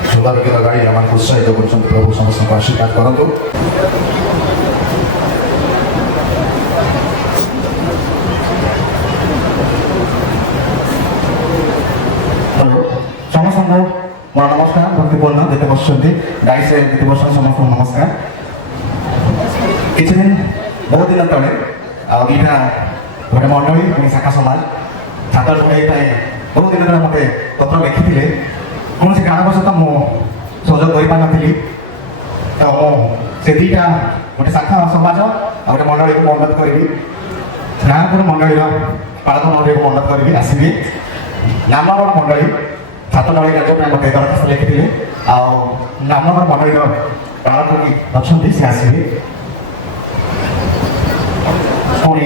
ସୁଧାର ଗାଡ଼ି ଆମକୁ ଉତ୍ସାହିତ କରୁଛନ୍ତି। ପ୍ରଭୁ ସମସ୍ତଙ୍କୁ ଆଶୀର୍ବାଦ କରନ୍ତୁ। ସମସ୍ତଙ୍କୁ ମୋର ନମସ୍କାର। ଭକ୍ତିପୂର୍ଣ୍ଣ ଯେତେ ବସୁଛନ୍ତି ଗାଈରେ ଯେତେ ବସୁଛନ୍ତି ସମସ୍ତଙ୍କୁ ନମସ୍କାର। କିଛି ଦିନ ବହୁତ ଦିନ ତଳେ ଆଉ ଦୁଇଟା ଗୋଟେ ମଣ୍ଡଳୀ ପୁଣି ଶାଖା ସମାଜ ଛାତ୍ର ଯୋଗାଇ ପାଇଁ ବହୁତ ଦିନ ତଳେ ମୋତେ ପତ୍ର ଲେଖିଥିଲେ। କୌଣସି କାରଣବଶତଃ ମୁଁ ସହଯୋଗ କରିପାରିନଥିଲି। ତ ମୁଁ ସେ ଦୁଇଟା ଗୋଟେ ଶାଖା ସମାଜ ଆଉ ଗୋଟେ ମଣ୍ଡଳୀକୁ ମୁଁ ଅନୁରୋଧ କରିବି, ନାଗପୁର ମଣ୍ଡଳୀର ପାଳକ ମଣ୍ଡଳୀକୁ ଅନୁରୋଧ କରିବି ଆସିବି। ନାମନଗର ମଣ୍ଡଳୀ ଛାତ୍ର ଦଳ କାର୍ଯ୍ୟ ପାଇଁ ମୋତେ ଦରଖାସ୍ତ ଲେଖିଥିଲେ। ଆଉ ନାମନଗର ମଣ୍ଡଳୀର ପାଳକ ଅଛନ୍ତି ସେ ଆସିବେ। ପୁଣି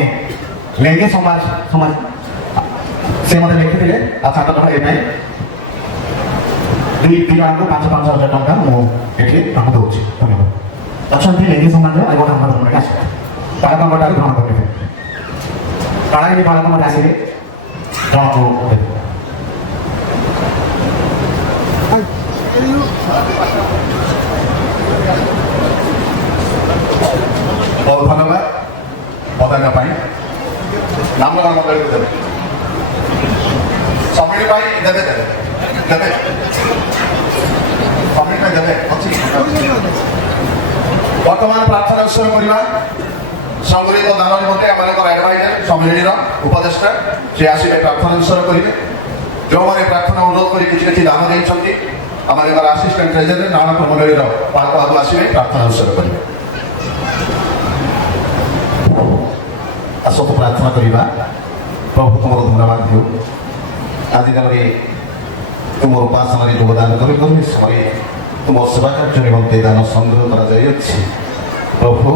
ଲେଙ୍ଗେ ସମାଜ ସେ ମୋତେ ଲେଖିଥିଲେ ଆଉ ଛାତ୍ର ଦଳ ଏ ପାଇଁ ଦୁଇ ଜଣଙ୍କୁ 5,000 ଟଙ୍କା ମୁଁ ଏଠି କାମ ଦେଉଛି। ଧନ୍ୟବାଦ। ଅଛନ୍ତି ଲେଙ୍ଗେ ସମାଜ ଆଉ ଗୋଟେ ଆମର ମଣ୍ଡଳୀ ଆସିବେ ପାଳକଙ୍କଠାରୁ ଗ୍ରହଣ କରିବେ। ପାଳାଇନି ପାଳକ ମୋତେ ଆସିବେ ଜଣକୁ ଦେବେ। ବହୁତ ଧନ୍ୟବାଦ ପତାକା ପାଇଁ। ନାମନଗର ମଣ୍ଡଳୀକୁ ଦେବେ, ସମିଳି ପାଇଁ ଦେବେ ଦେବେ ଦେବେ ସମିଳି ପାଇଁ ଦେବେ ଅଛି। ବର୍ତ୍ତମାନ ପ୍ରାର୍ଥନା ଉତ୍ସବ କରିବା। ସଂଗଠିତ ଦାନ ନିମନ୍ତେ ଆମମାନଙ୍କର ଆଡଭାଇଜର ସମ୍ମିଳନୀର ଉପଦେଷ୍ଟା ସେ ଆସିବେ ପ୍ରାର୍ଥନା ଉତ୍ସବ କରିବେ। ଯେଉଁମାନେ ପ୍ରାର୍ଥନା ଅନୁରୋଧ କରି କିଛି କିଛି ଦାନ ଦେଇଛନ୍ତି ଆମମାନଙ୍କର ଆସିଷ୍ଟାଣ୍ଟ ଟ୍ରେଜେରୀ ନାମନଗର ମଣ୍ଡଳୀର ପାଳକ ଭାବେ ଆସିବେ ପ୍ରାର୍ଥନା ଉତ୍ସବ କରିବେ। ଆସନ୍ତୁ ପ୍ରାର୍ଥନା କରିବା। ପ୍ରଭୁ ତୁମର ଧନ୍ୟବାଦ ହେଉ। ଆଜିକାଲି ତୁମର ଉପାସନାରେ ଯୋଗଦାନ କରି ସମୟରେ ତୁମ ସେବା କାର୍ଯ୍ୟ ନିମନ୍ତେ ଦାନ ସଂଗ୍ରହ କରାଯାଇଅଛି। ପ୍ରଭୁ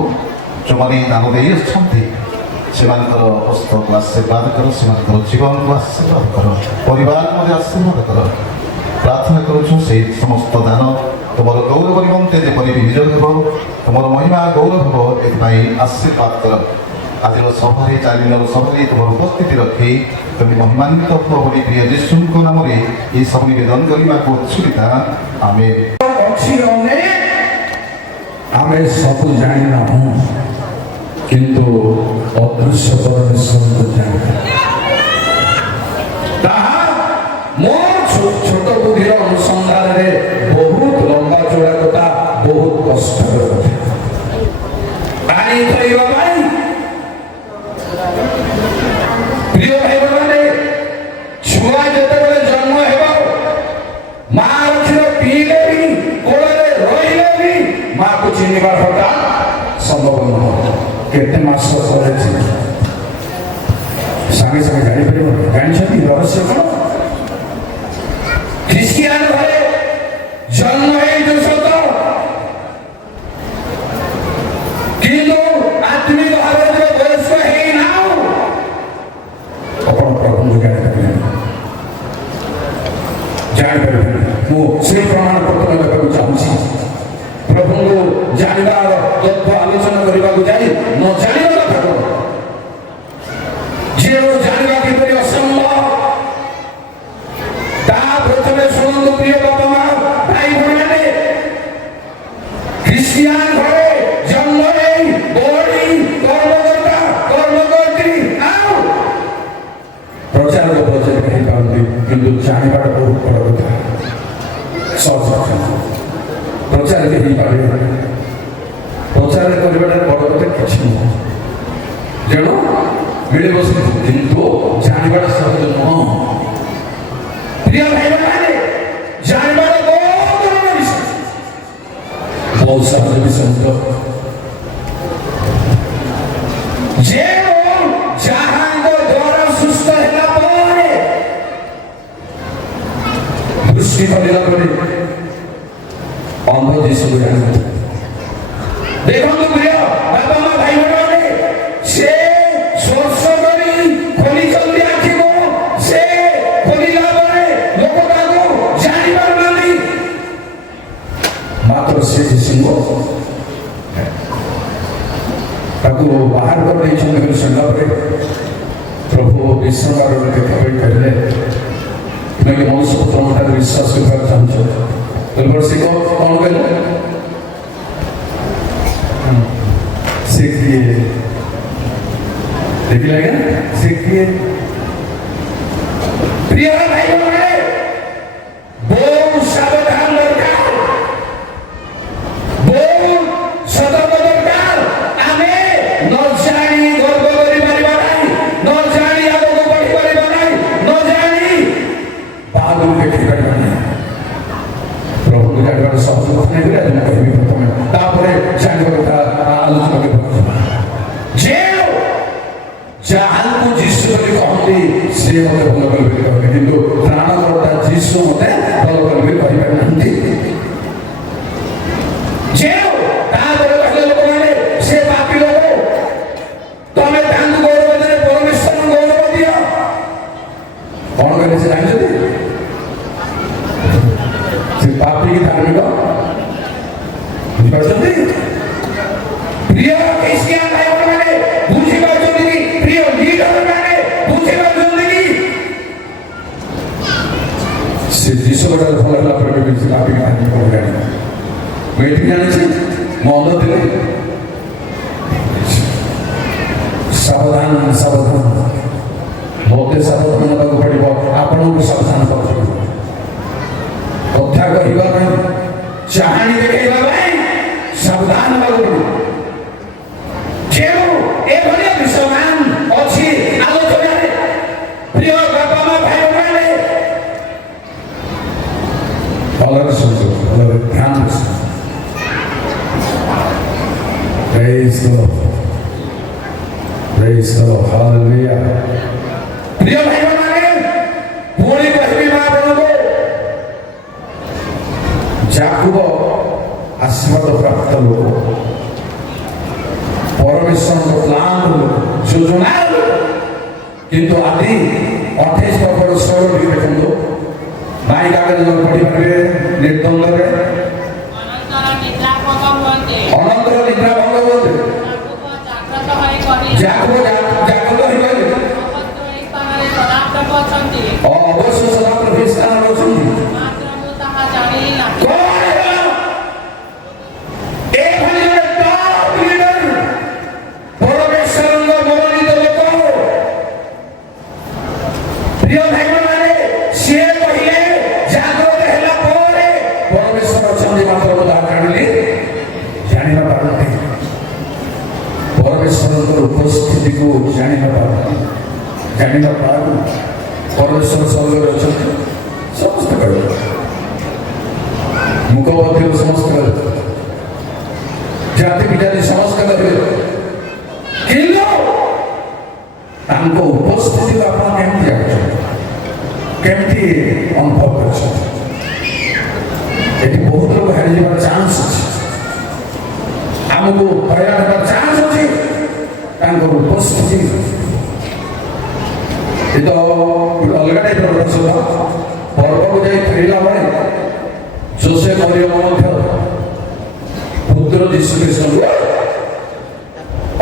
ଯେଉଁମାନେ ଦାନ ଦେଇଅଛନ୍ତି ସେମାନଙ୍କର ହସ୍ତକୁ ଆଶୀର୍ବାଦ କର, ସେମାନଙ୍କର ଜୀବନକୁ ଆଶୀର୍ବାଦ କର, ପରିବାରକୁ ମଧ୍ୟ ଆଶୀର୍ବାଦ କର। ପ୍ରାର୍ଥନା କରୁଛୁ ସେହି ସମସ୍ତ ଦାନ ତୁମର ଗୌରବ ନିମନ୍ତେ ଯେପରି ବିନିଯୋଗ ହେବ, ତୁମର ମହିମା ଗୌରବ ହେବ, ଏଥିପାଇଁ ଆଶୀର୍ବାଦ କର। ଆଜିର ସଭାରେ 4 ଦିନର ସଭାରେ ତୁମର ଉପସ୍ଥିତି ରଖି ତୁମେ ମହିମାନ୍ୱିତ ହୁଅ ବୋଲି ପ୍ରିୟ ଯୀଶୁଙ୍କ ନାମରେ ଏସବୁ ନିବେଦନ କରିବାକୁ ସୁବିଧା। ଆମେ ଆମେ ସବୁ ଜାଣିନାହୁଁ କିନ୍ତୁ ଅଦୃଶ୍ୟ ପରମେଶ୍ୱରଙ୍କୁ ଜାଣେ। ତାହା ମୋ ଛୋଟ ବୁଦ୍ଧିର ଅନୁସନ୍ଧାନରେ ବହୁତ ଲମ୍ବା ଚଉଡ଼ା କଥା, ବହୁତ କଷ୍ଟକର କଥା। ପାଣି ଖାଇବା ପାଇଁ ପ୍ରିୟ ଭାଇମାନେ, ଛୁଆ ଯେତେବେଳେ ଜନ୍ମ ହେବ ମା କ୍ଷୀର ପିଇଲେ ବି କୋଳରେ ରହିଲେ ବି ମାକୁ ଚିହ୍ନିବା ହଠାତ୍ ସମ୍ଭବ ନୁହଁ। କେତେ ମାସ ପରେ ସାଙ୍ଗେ ସାଙ୍ଗେ ଜାଣିପାରିବ। ଜାଣିଛନ୍ତି ରହସ୍ୟ କ'ଣ? ଖ୍ରୀଷ୍ଟିଆନ ଘରେ ଜନ୍ମ ହେଇଛୁ ସତ, କିନ୍ତୁ ଆତ୍ମିକ ଭାବରେ ବୟସ୍କ ହେଇନାହୁଁ। ଆପଣ ପ୍ରଭୁଙ୍କୁ ଜାଣିପାରିବେ। ମୁଁ ସେ ପ୍ରମାଣ ପତ୍ର ଦେବାକୁ ଚାହୁଁଛି। ପ୍ରଭୁଙ୍କୁ ଜାଣିବାର ତଥ୍ୟ ଆଲୋଚନା କରିବାକୁ ଯାଇ ନ ଜାଣିବା କଥା କଣ? ଯିଏ ଜାଣିବା କିପରି ଅସମ୍ଭବ, ତାହା ପ୍ରଥମେ ଶୁଣନ୍ତୁ ପ୍ରିୟ ବାପା ମା ଭାଇ ଭଉଣୀମାନେ। ଖ୍ରୀଷ୍ଟିଆନ ଘରେ ଜନ୍ମ ନେଇ ବଢି କର୍ମକର୍ତ୍ତା କର୍ମକର୍ତ୍ରୀ ଆଉ ପ୍ରଚାରକ ପ୍ରଚାରିକା ହେଇପାରନ୍ତି, କିନ୍ତୁ ଜାଣିବାଟା ବହୁତ ବଡ଼ କଥା। ସହଜ କଥା। ପ୍ରଚାରିତ ହେଇପାରିବେ, ପ୍ରଚାର କରିବାଟା ବଡ଼ କଥା କିଛି ନୁହଁ। ତେଣୁ ମିଳିବସି, କିନ୍ତୁ ଜାଣିବାଟା ସହଜ ନୁହଁ। ପ୍ରିୟ ଭାଇମାନେ, ଜାଣିବାଟା ବହୁତ ବଡ଼ ବିଷୟ, ବହୁତ ସହଜ ବିଷୟ ନୁହଁ। ଯାହାଙ୍କ ଦ୍ୱାରା ସୁସ୍ଥ ହେଲା ପରେ ଦୃଷ୍ଟି ଫେରିଲା ପରେ ଅନ୍ଧ ଯୀଶୁକୁ ଜାଣିଲେ। ଦେଖନ୍ତୁ ପ୍ରିୟ ବାପା ମା ଭାଇ ଭଉଣୀମାନେ, ସେ ସ୍ପର୍ଶ କରି ଖୋଲିଛନ୍ତି ଆଖିକୁ। ସେ ଖୋଲିଲା ପରେ ଲୋକ ତାକୁ ଜାଣିପାରୁନାହାନ୍ତି। ମାତ୍ର ସେ ଯୀଶୁଙ୍କୁ ତାକୁ ବାହାର କରିଦେଇଛନ୍ତି। କରି ଶୁଣିଲା ପରେ ପ୍ରଭୁ ବିଶ୍ରାମରେ ଦେଖା କରି କହିଲେ, ତୁମେ ମନୁଷ୍ୟ ପୁତ୍ରଙ୍କ ଠାରେ ବିଶ୍ୱାସ କରିବାକୁ ଚାହୁଁଛ ତେଣୁ ସେ କ'ଣ କହିଲେ ସେ କିଏ ଦେଖିଲେ ଆଜ୍ଞା ସେ କିଏ ପ୍ରିୟ ଭାଇମାନେ ବହୁ ସାବଧାନ ଦରକାର ବହୁ ସତର୍କ ଦରକାର ଆମେ ନ ଜାଣି ଗର୍ବ କରିପାରିବା ନାହିଁ ନ ଜାଣି ଆଗକୁ ବଢ଼ିପାରିବା ନାହିଁ ନ ଜାଣି ବାହାଦୁର ଦେଖେଇ ପାରିବା ନାହିଁ ପ୍ରଭୁଙ୍କୁ ଜାଣିବାର ସହଜ କଥା ନାହିଁ ବୋଲି ଆଜି ମୁଁ କହିବି ପ୍ରଥମେ ତାପରେ ଜାଣିବା କଥା ଆଲୋଚନା କରିବା ଯାହାଙ୍କୁ ଯୀଶୁ ବୋଲି କହନ୍ତି ସେ ମୋତେ ଭଲ କରିବେ କହିବେ କିନ୍ତୁ ପ୍ରାଣକର୍ତ୍ତା ଯୀଶୁ ମୋତେ ଭଲ କରିବେ କହିପାରିନାହାନ୍ତି ତାପରେ କହିଲେ ଲୋକମାନେ ସେ ପାପୀ ଲୋକ ତମେ ତାଙ୍କୁ ଗୌରବ ଦେଲେ ପରମେଶ୍ୱରଙ୍କୁ ଗୌରବ ଦିଅ କଣ କହିଲେ ସେ ଜାଣିଛନ୍ତି ସେ ପାପୀ କି ଧାର୍ମିକ ବୁଝିପାରୁଛନ୍ତି ପ୍ରିୟ ଖ୍ରୀଷ୍ଟିଆନ ଭାଇ ଭଉଣୀମାନେ ବୁଝିପାରୁଛନ୍ତି କି ପ୍ରିୟ ଲିଡର ମାନେ ବୁଝିପାରୁଛନ୍ତି କି ସେ ଯୀଶୁ ଭଲ ହେଲା ପରେ ବି ସେ ପାପୀ ଧାର୍ମିକ ଜାଣି ମୁଁ ଏଠି ଜାଣିଛି ମୁଁ ଅନ୍ଧ ଥିଲି ସାବଧାନ ସାବଧାନ ମୋତେ ସାବଧାନ ହେବାକୁ ପଡ଼ିବ ଆପଣଙ୍କୁ ସାବଧାନ ହେବାକୁ ପଡ଼ିବ କଥା କହିବା ପାଇଁ ଚାହାଣୀ ଦେଖେଇବା ପାଇଁ ସାବଧାନ ହେବାକୁ ପଡ଼ିବ ଯେଉଁ ଏଭଳିଆ ବିଷୟମାନ ଅଛି ଆଲୋଚନାରେ ପ୍ରିୟ ବାପା ମା ଭାଇମାନେ ଭଲରେ ଶୁଣନ୍ତୁ ଭଲରେ ଧ୍ୟାନ Praise the Lord. Praise the Lord. Hallelujah. ପ୍ରିୟ ଭାଇମାନେ ପୁଣି କହିବି ମା ଆପଣଙ୍କୁ ଯାକୁବ ଆଶୀର୍ବାଦ ପ୍ରାପ୍ତ ଲୋକ ପରମେଶ୍ୱରଙ୍କ ପ୍ଲାନ୍ ଯୋଜନା କିନ୍ତୁ ଆଜି 28 ପର୍ବର 16 ଟିକେ ଦେଖନ୍ତୁ ଭାଇ କାଗଜ ପଢ଼ିପାରିବେ ନିର୍ଦ୍ଦନ୍ଦରେ ଅନନ୍ତର ନିଦ୍ରା ଭଙ୍ଗ ହୁଅନ୍ତି ଯାକୁବ ଜାଗ୍ରତ ହୋଇଗଲେ ଅବଶ୍ୟ ସଦାପ୍ରଭୁ ସ୍ଥାନରେ ଅଛନ୍ତି প্রিয় ভাইମାନେ ସିଏ କହିଲେ ଜାଗ୍ରତ ହେଲା ପରେ ପରମେଶ୍ୱର ଅଛନ୍ତି ମାତ୍ର ମୁଁ ତାହା ଜାଣିଲି ଜାଣିବା ପାରନ୍ତି ପରମେଶ୍ୱରଙ୍କର ଉପସ୍ଥିତିକୁ ଜାଣିବା ପାରନ୍ତି ଜାଣିବା ପାରୁ ପରମେଶ୍ୱର ସ୍ୱର୍ଗରେ ଅଛନ୍ତି ସମସ୍ତେ କହିବେ ମୁଖ ମଧ୍ୟରୁ ସମସ୍ତେ କହିବେ ଜାତି ବିଜାତି ସମସ୍ତେ କହିବେ କିନ୍ତୁ ତାଙ୍କ ଉପସ୍ଥିତିକୁ ଆପଣ କେମିତି ଜାଣୁଛନ୍ତି କେମିତି ଅନୁଭବ କରୁଛନ୍ତି ଏଠି ବହୁତ ଲୋକ ହାରିଯିବାର ଚାନ୍ସ ଅଛି ଆମକୁ ହଇରାଣ ହେବାର ଚାନ୍ସ ଅଛି ତାଙ୍କର ଉପସ୍ଥିତି ଏ ତ ଅଲଗା ଟାଇପ୍ର ପ୍ରସଙ୍ଗ ପର୍ବକୁ ଯାଇ ଫେରିଲା ବେଳେ ଯୋସେଫ ମରିୟମ ମଧ୍ୟ ପୁତ୍ର ଯୀଶୁ ଖ୍ରୀଷ୍ଟଙ୍କୁ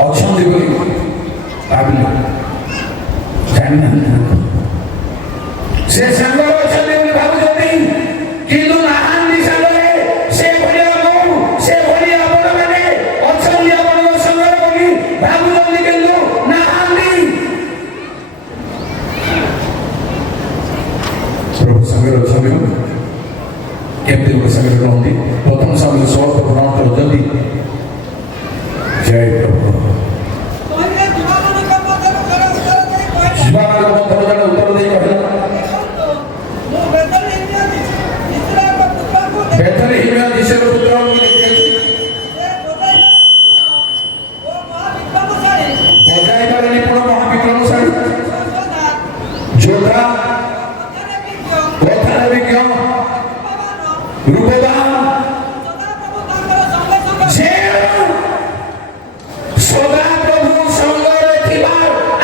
ଅଛନ୍ତି ବୋଲି ଭାବିଲେ ଜାଣିନାହାନ୍ତି ସେ ସାଙ୍ଗରେ ଅଛନ୍ତି ବୋଲି ଭାବୁଛନ୍ତି କିନ୍ତୁ ନାହାନ୍ତି ସାଙ୍ଗରେ ସେ ଭଳିଆ ମୁଁ ସେ ଭଳିଆ ଆପଣମାନେ ଅଛନ୍ତି ଆପଣଙ୍କ ସାଙ୍ଗରେ ବୋଲି ଭାବୁଛନ୍ତି କିନ୍ତୁ ନାହାନ୍ତି ପ୍ରଭୁ ସାଙ୍ଗରେ ଅଛନ୍ତି କେମିତି ଗୋଟେ ସାଙ୍ଗରେ ରହନ୍ତି ପ୍ରଥମ ସାଙ୍ଗରେ ସମସ୍ତ ଗ୍ରହଣ କରୁଛନ୍ତି ଜୟ ପ୍ରଭୁ ଜୀବନର ଉତ୍ତର ଦେଇ କହିଲା ବେଥଲେହେମିଆ ଯୀଶୁର ପୁତ୍ରଙ୍କୁ ବଜାଇବାରେ ନିପୁଣ ମହାବିକ୍ରମଶାଳୀ ଯୋଦ୍ଧା କଥାରେ ବିଜ୍ଞ ରୂପବାନ ସଦାପ୍ରଭୁ ସଙ୍ଗରେ ଥିବା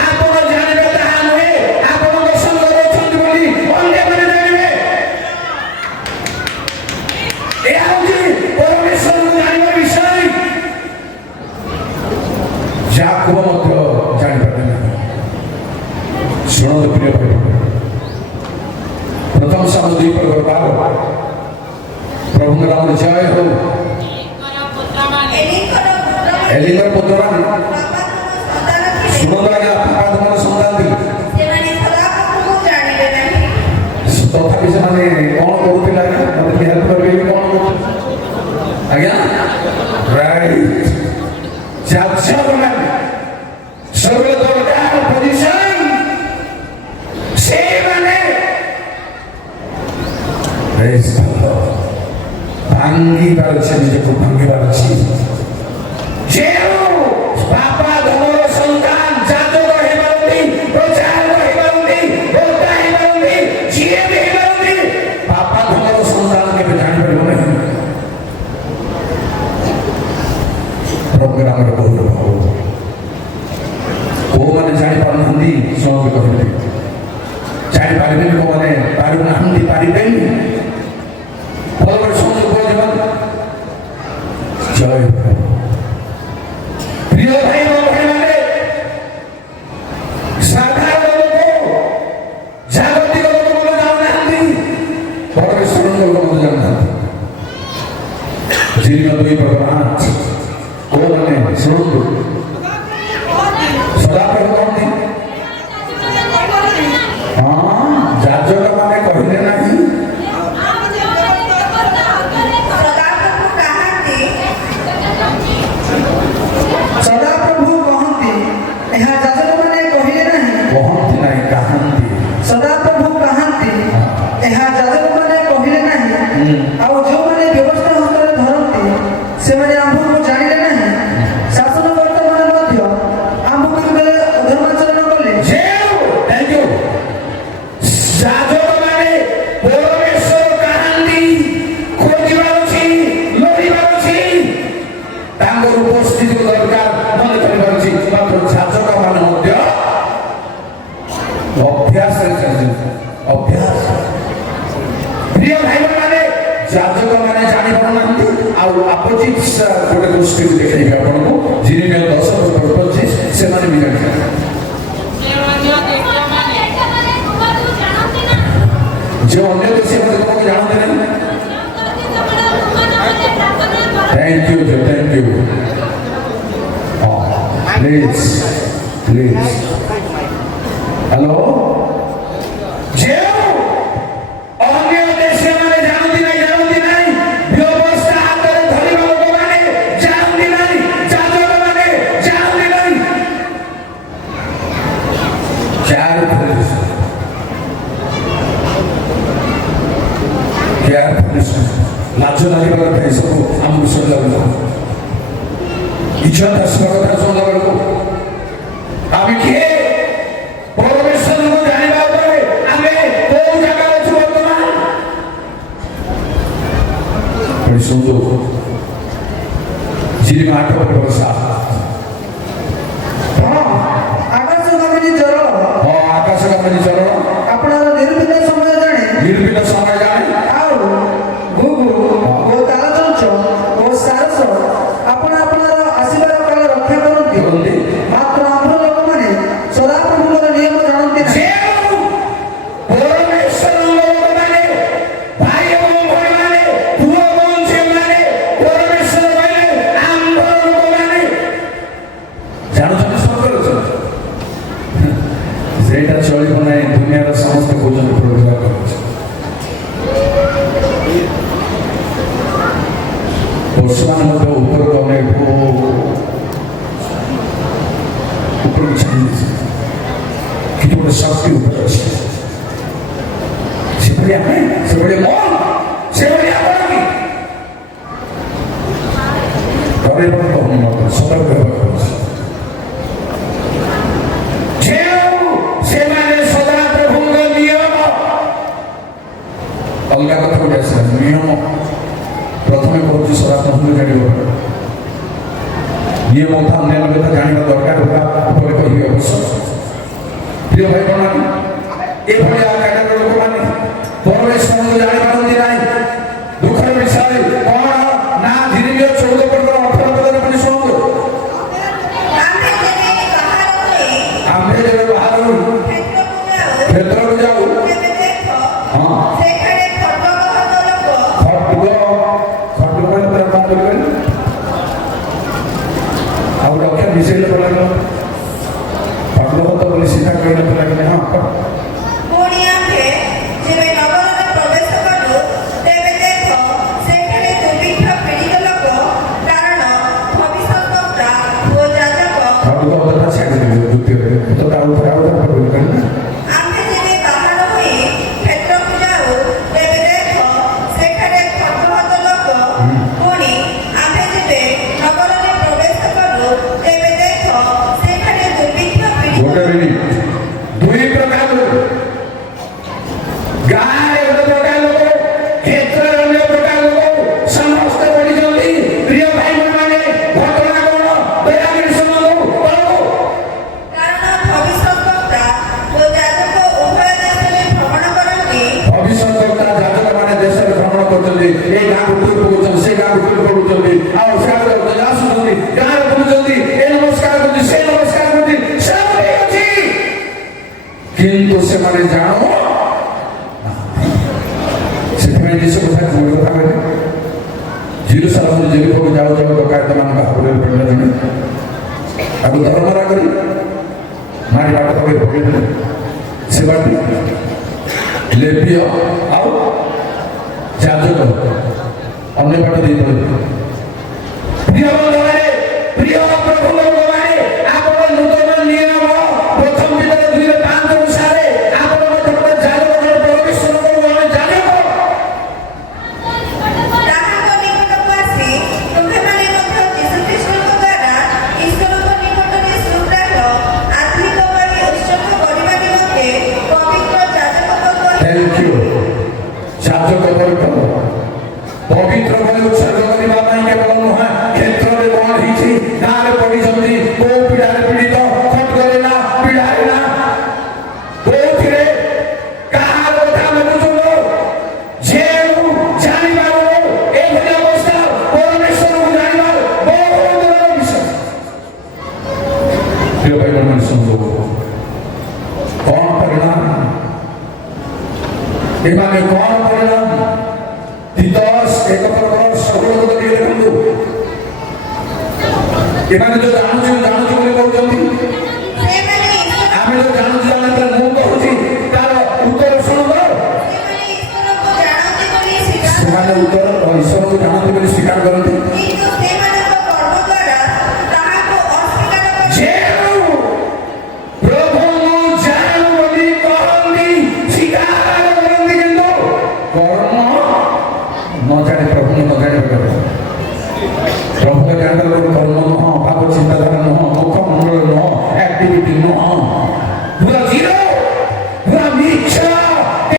ଆପଣ ଜାଣିବେ ତାହା ନୁହେଁ ଆପଣଙ୍କ ସଙ୍ଗରେ ଅଛନ୍ତି ବୋଲି ଅନ୍ୟମାନେ ଜାଣିବେ ଏହା ହେଉଛି ପରମେଶ୍ୱରଙ୍କୁ ଜାଣିବା ବିଷୟ ଯାକୁବ ମଧ୍ୟ ଜାଣିପାରିଲେ ନାହିଁ ଶୁଣନ୍ତୁ ପ୍ରିୟ ଭାଇ ପ୍ରଥମ ଶୁଣନ୍ତୁ ଆଜ୍ଞା ପାପା ଧର୍ମର ସନ୍ତାନ ଥିଲେ ସେମାନେ ସଦାପ୍ରଭୁଙ୍କୁ ଜାଣିଲେ ନାହିଁ। ତଥାପି ସେମାନେ କଣ କରୁଥିଲେ ଆଜ୍ଞା ମୋତେ ହେଲ୍ପ କରିବେ କଣ କରୁଥିଲେ ଆଜ୍ଞା ରାଇଟ୍ ଯାଜକମାନେ ସର୍ବ ଦରକାର ପୋଜିସନ ସେମାନେ ଭାଙ୍ଗିବାର ଅଛି ନିଜକୁ ଭାଙ୍ଗିବାର ଅଛି ଯେଉଁ ବାପା ଧର୍ମର ସନ୍ତାନ ଯାଜକ ହେଇପାରନ୍ତି ପ୍ରଚାରକ ହେଇପାରନ୍ତି ବକ୍ତା ହେଇପାରନ୍ତି ଯିଏ ବି ହେଇପାରନ୍ତି ବାପା ଧର୍ମର ସନ୍ତାନ କେବେ ଜାଣିପାରିବ ନାହିଁ ପ୍ରୋଗ୍ରାମର ଗୌରବ କୋଉମାନେ ଜାଣିପାରୁନାହାନ୍ତି ସମସ୍ତେ କହିଲେ ଜାଣିପାରିବେନି କୋଉମାନେ ପାରୁନାହାନ୍ତି ପାରିବେନି ବଲବଡ଼ ସମସ୍ତେ କହୁଥିବା ଜୟ ପ୍ରିୟ ଭାଇ ଓ ଭଉଣୀମାନେ ସାଧାରଣ ଲୋକ ଜାଗତିକ ଲୋକ ମଧ୍ୟ ଜାଣୁନାହାନ୍ତି ପରମେଶ୍ୱରଙ୍କ ଲୋକ ମଧ୍ୟ ଜାଣୁନାହାନ୍ତି ଜୀର୍ଣ୍ଣ 2:5 କୋଉମାନେ ଶୁଣନ୍ତୁ ସଦାପ୍ରଭୁ କହନ୍ତି ହଁ ଯାଜକ ମାନେ କହିଲେ ନାହିଁ ସଦାପ୍ରଭୁ କାହାନ୍ତି? ସଦାପ୍ରଭୁ କହନ୍ତି ଏହା ଯାଜକମାନେ କହିଲେ ନାହିଁ କହନ୍ତି ନାହିଁ କାହାନ୍ତି ସଦାପ୍ରଭୁ କାହାନ୍ତି ଏହା ଯାଜକମାନେ କହିଲେ ନାହିଁ ଆଉ ଯେଉଁମାନେ ବ୍ୟବସ୍ଥା ହସ୍ତରେ ଧରନ୍ତି ସେମାନେ ଆମ୍ଭକୁ ଜାଣିଲେ ନାହିଁ ଶାସନକର୍ତ୍ତାମାନେ ମଧ୍ୟ ଆମ୍ଭ ବିରୁଦ୍ଧରେ ଅଧର୍ମାଚରଣ କଲେ ଥ୍ୟାଙ୍କ ୟୁ ଯାଜକମାନେ ପରମେଶ୍ୱର କାହାନ୍ତି ଖୋଜିବାର ଅଛି ଲଢ଼ିବାର ଅଛି ତାଙ୍କର ଉପସ୍ଥିତି ଦରକାର ମନେ କରିବାର ଅଛି ମାତ୍ର ଯାଜକମାନେ ମଧ୍ୟ ଅଭ୍ୟାସରେ ଚାଲିଛନ୍ତି ଅଭ୍ୟାସ ପ୍ରିୟ ଭାଇମାନେ ଯାଜକମାନେ ଜାଣିପାରୁନାହାନ୍ତି ଆଉ ଆପୋଜିଟ୍ ଗୋଟେ ଗୋଷ୍ଠୀକୁ ଦେଖେଇବେ ଆପଣଙ୍କୁ ଜିରିମିୟ 10:25 ସେମାନେ ବି ଜାଣିଛନ୍ତି जो अन्य देश में लोगों को जानते नहीं थैंक यू प्लीज हेलो जो अन्य देश में जानती नहीं व्यवस्था हाथ में धरिबा लोक माने जानती नहीं जाजक माने जानती नहीं चार लाज लगे सब आमको शुणला बेलू इज्जत आसवा कथा शुणला बेलू आम किए परमेश्वर को जानवा आम कौ जगह अच्छे बर्तमान शुणु जीवन 8 वर्षा ଆକାଶଗାମିନୀ ଜଳ हाँ आकाश का मनी चरण ଆପଣଙ୍କର ନିରୂପିତ ସମୟ ଜାଣେ निर्मित समय जाने ଆଉ ଘୁଘୁ ଓ ତାଳଚଞ୍ଚ ଓ ସାରସ ଆପଣ ଆପଣର ଆସିବାର କାଳ ରକ୍ଷା କରନ୍ତି କରନ୍ତି। ମାତ୍ର ଆମ୍ଭ ଲୋକମାନେ ସଦାପ୍ରଭୁଙ୍କର ନିୟମ ଜାଣନ୍ତି ନାହିଁ परमेश्वर लोग माने भाई और भाई माने पुओ बंशी माने परमेश्वर माने आंभ लोग माने जानो जानो सब करो सेटा चली बनाए दुनिया रा समस्त भोजन प्रोग्राम करो पशुमान मध्य ऊपर गने ऊपर छाड़ी कि गोटे शक्ति ऊपर अच्छे से बढ़िया मन से बढ़िया पड़ोगी करे पर तो हम सतर्क रहबा से माने सदा प्रभुଙ୍କ नियम अलगा कथा गोटे आसला नियम प्रथमे कहूँ सदा प्रभु जानिब नियम था अन्य कथा जानिबा दरकार उपरे कहिबे अवश्य प्रिय भाई बहन ए भलिया कैडर लोक माने परमेश्वर को जानि पारନ୍ତି नाही दुखर विषय कोन ना धीरे 14:18 पनि सुनो आम्हे जेबे बाहर क्षेत्र को जाऊ हां विषय କହିଲେ ହଁ କହ। ପୁଣି ଆମ୍ଭେ ଯେବେ ନଗରରେ ପ୍ରବେଶ କଲୁ ତେବେ ଦେଖ ସେଠାରେ ଦୁର୍ଭିକ୍ଷ ପୀଡ଼ିତ ଲୋକ କାରଣ ଭବିଷ୍ୟଦ୍ବକ୍ତା ଓ ଯାଜକ ଆଉ ଅଧା ଛାଡ଼ିଦେବେ ଦ୍ୱିତୀୟରେ ତ ଆଉ ପଢ଼ିବୁ କାହିଁକି ଆମ୍ଭେ ଯେବେ ବାହାର ହୋଇ କ୍ଷେତ୍ରକୁ ଯାଉ ତେବେ ଦେଖ ସେଠାରେ ଖର୍ଚ୍ଚହତ ଲୋକ ପୁଣି ଆମ୍ଭେ ଯେବେ ନଗରରେ ପ୍ରବେଶ କଲୁ ତେବେ ଦେଖ ସେଠାରେ ଦୁର୍ଭିକ୍ଷ ପୀଡ଼ିତ ଗୋଟେ ମିନିଟ୍ ଦୁଇ ପ୍ରକାର ଲୋକ ଗାଁରେ ଗୋଟେ ପ୍ରକାର ଲୋକ କ୍ଷେତ୍ରରେ ଅନ୍ୟ ପ୍ରକାର ଲୋକ ସମସ୍ତେ ପଡ଼ିଛନ୍ତି ପ୍ରିୟ ଭାଇ ମାନେ ଘଟଣା କ'ଣ ଦୟାକରି ଶୁଣନ୍ତୁ କଣ କାରଣ ଭବିଷ୍ୟଦ୍ବକ୍ତା ଓ ଯାଜକ ଉଭୟ ଦେଶରେ ଭ୍ରମଣ କରନ୍ତି ଭବିଷ୍ୟତ ଯାଜକମାନେ ଦେଶରେ ଭ୍ରମଣ କରୁଛନ୍ତି ଏ ଗାଁକୁ ଟୁର ପକାଉଛନ୍ତି ସେ ଗାଁକୁ ଟୁର ପକାଉଛନ୍ତି ଆଉ ସିଆଡ଼େ ଆସୁଛନ୍ତି ଗାଁରେ ବୁଲୁଛନ୍ତି ଏ ନମସ୍କାର କରୁଛନ୍ତି ସେ ନମସ୍କାର କରୁଛନ୍ତି ସବୁ ଠିକ ଅଛି କିନ୍ତୁ ସେମାନେ ଜାଣୁ ସେଥିପାଇଁ ଯୀଶୁ କଥା ଗୋଟେ କଥା କହିଲେ ଜେରୁସାଲେମରୁ ଜେରିକୋକୁ ଯାଉ ଯାଉ ଡକାୟତମାନଙ୍କ ହାତରେ ପଡ଼ିଲା ଜଣେ ତାକୁ ଦରମରା କରି ମାରି ବାଟ ପାଖରେ ପକେଇଦେଲେ ସେ ବାଟି ଲେବିୟ ଆଉ ଯାଜକ ଅନ୍ୟ ବାଟ ଦେଇଥିଲେ ପ୍ରିୟ ବନ୍ଧୁମାନେ ପ୍ରିୟ ପ୍ରଭୁ ଲୋକମାନେ ଆପଣ ନୂତନ ନିୟମ ପ୍ରଥମ ଭିତରେ 2:5 ଅନୁସାରେ ଆପଣ ମଧ୍ୟ ଗୋଟେ ଯାଜକ ପ୍ରବେଶ ଜଣେ ଯାଜକ ତାହାଙ୍କ ନିକଟକୁ ଆସି ତୁମ୍ଭେମାନେ ମଧ୍ୟ ଯୀଶୁଖ୍ରୀଷ୍ଟଙ୍କ ଦ୍ୱାରା ଈଶ୍ୱରଙ୍କ ନିକଟରେ ସୁଗ୍ରାହ୍ୟ ଆତ୍ମିକ ବଳି ଉତ୍ସର୍ଗ କରିବା ନିମନ୍ତେ ପବିତ୍ର ଯାଜକତ୍ୱ Thank you. ଯାଜକ ବର୍ଗ ପବିତ୍ର ବଳି ଉତ୍ସର୍ଗ କରିବା ପାଇଁ କେବଳ ନୁହେଁ କ୍ଷେତ୍ରରେ କ'ଣ ହେଇଛି ଗାଁରେ ପଡ଼ିଛନ୍ତି କୋଉ ପୀଡ଼ାରେ ପୀଡ଼ିତ ଖଟକରେ ନା ପୀଡ଼ାରେ ନା କୋଉଥିରେ କାହାର କଥା ଆମେ ବୁଝୁନୁ ଯେଉଁ ଜାଣିପାରୁନୁ ଏଭଳି ଅବସ୍ଥା ପରମେଶ୍ୱରକୁ ଜାଣିବାର ବହୁତ ଦୂରର ବିଷୟ ପ୍ରିୟ ଭାଇମାନେ ଶୁଣନ୍ତୁ କ'ଣ ପରିଣାମ ଏମାନେ କ'ଣ ପରିଣାମ ତିତସ 1:16 ଟିକେ ଦେଖନ୍ତୁ ଏମାନେ ଯୋଉ ଜାଣୁଛୁ ବୋଲି କହୁଛନ୍ତି ସେମାନେ ଈଶ୍ୱର ଆମେ ଯୋଉ ଜାଣୁଛୁ ମୁଁ କହୁଛି ତାର ଉତ୍ତର ଶୁଣୁ ସେମାନେ ଈଶ୍ୱରଙ୍କୁ ଜାଣନ୍ତି ବୋଲି ସ୍ୱୀକାର ସେମାନେ ଉତ୍ତର ଈଶ୍ୱରକୁ ଜାଣନ୍ତି ବୋଲି ସ୍ୱୀକାର କରନ୍ତି କିନ୍ତୁ ସେମାନଙ୍କ କର୍ମ ଦ୍ୱାରା ତାହାକୁ ଅସ୍ୱୀକାର କରି ଯେଉଁ ପ୍ରଭୁ ମୁଁ ଜାଣୁ ବୋଲି କହନ୍ତି ସ୍ୱୀକାର କରନ୍ତି କିନ୍ତୁ କର୍ମ ନ ଜାଣି ପ୍ରଭୁ ନ ଜାଣି ପ୍ରଭୁଙ୍କ ଜାଣିବାର କର୍ମ ହଁ ପାପ ଚିନ୍ତାଧାରା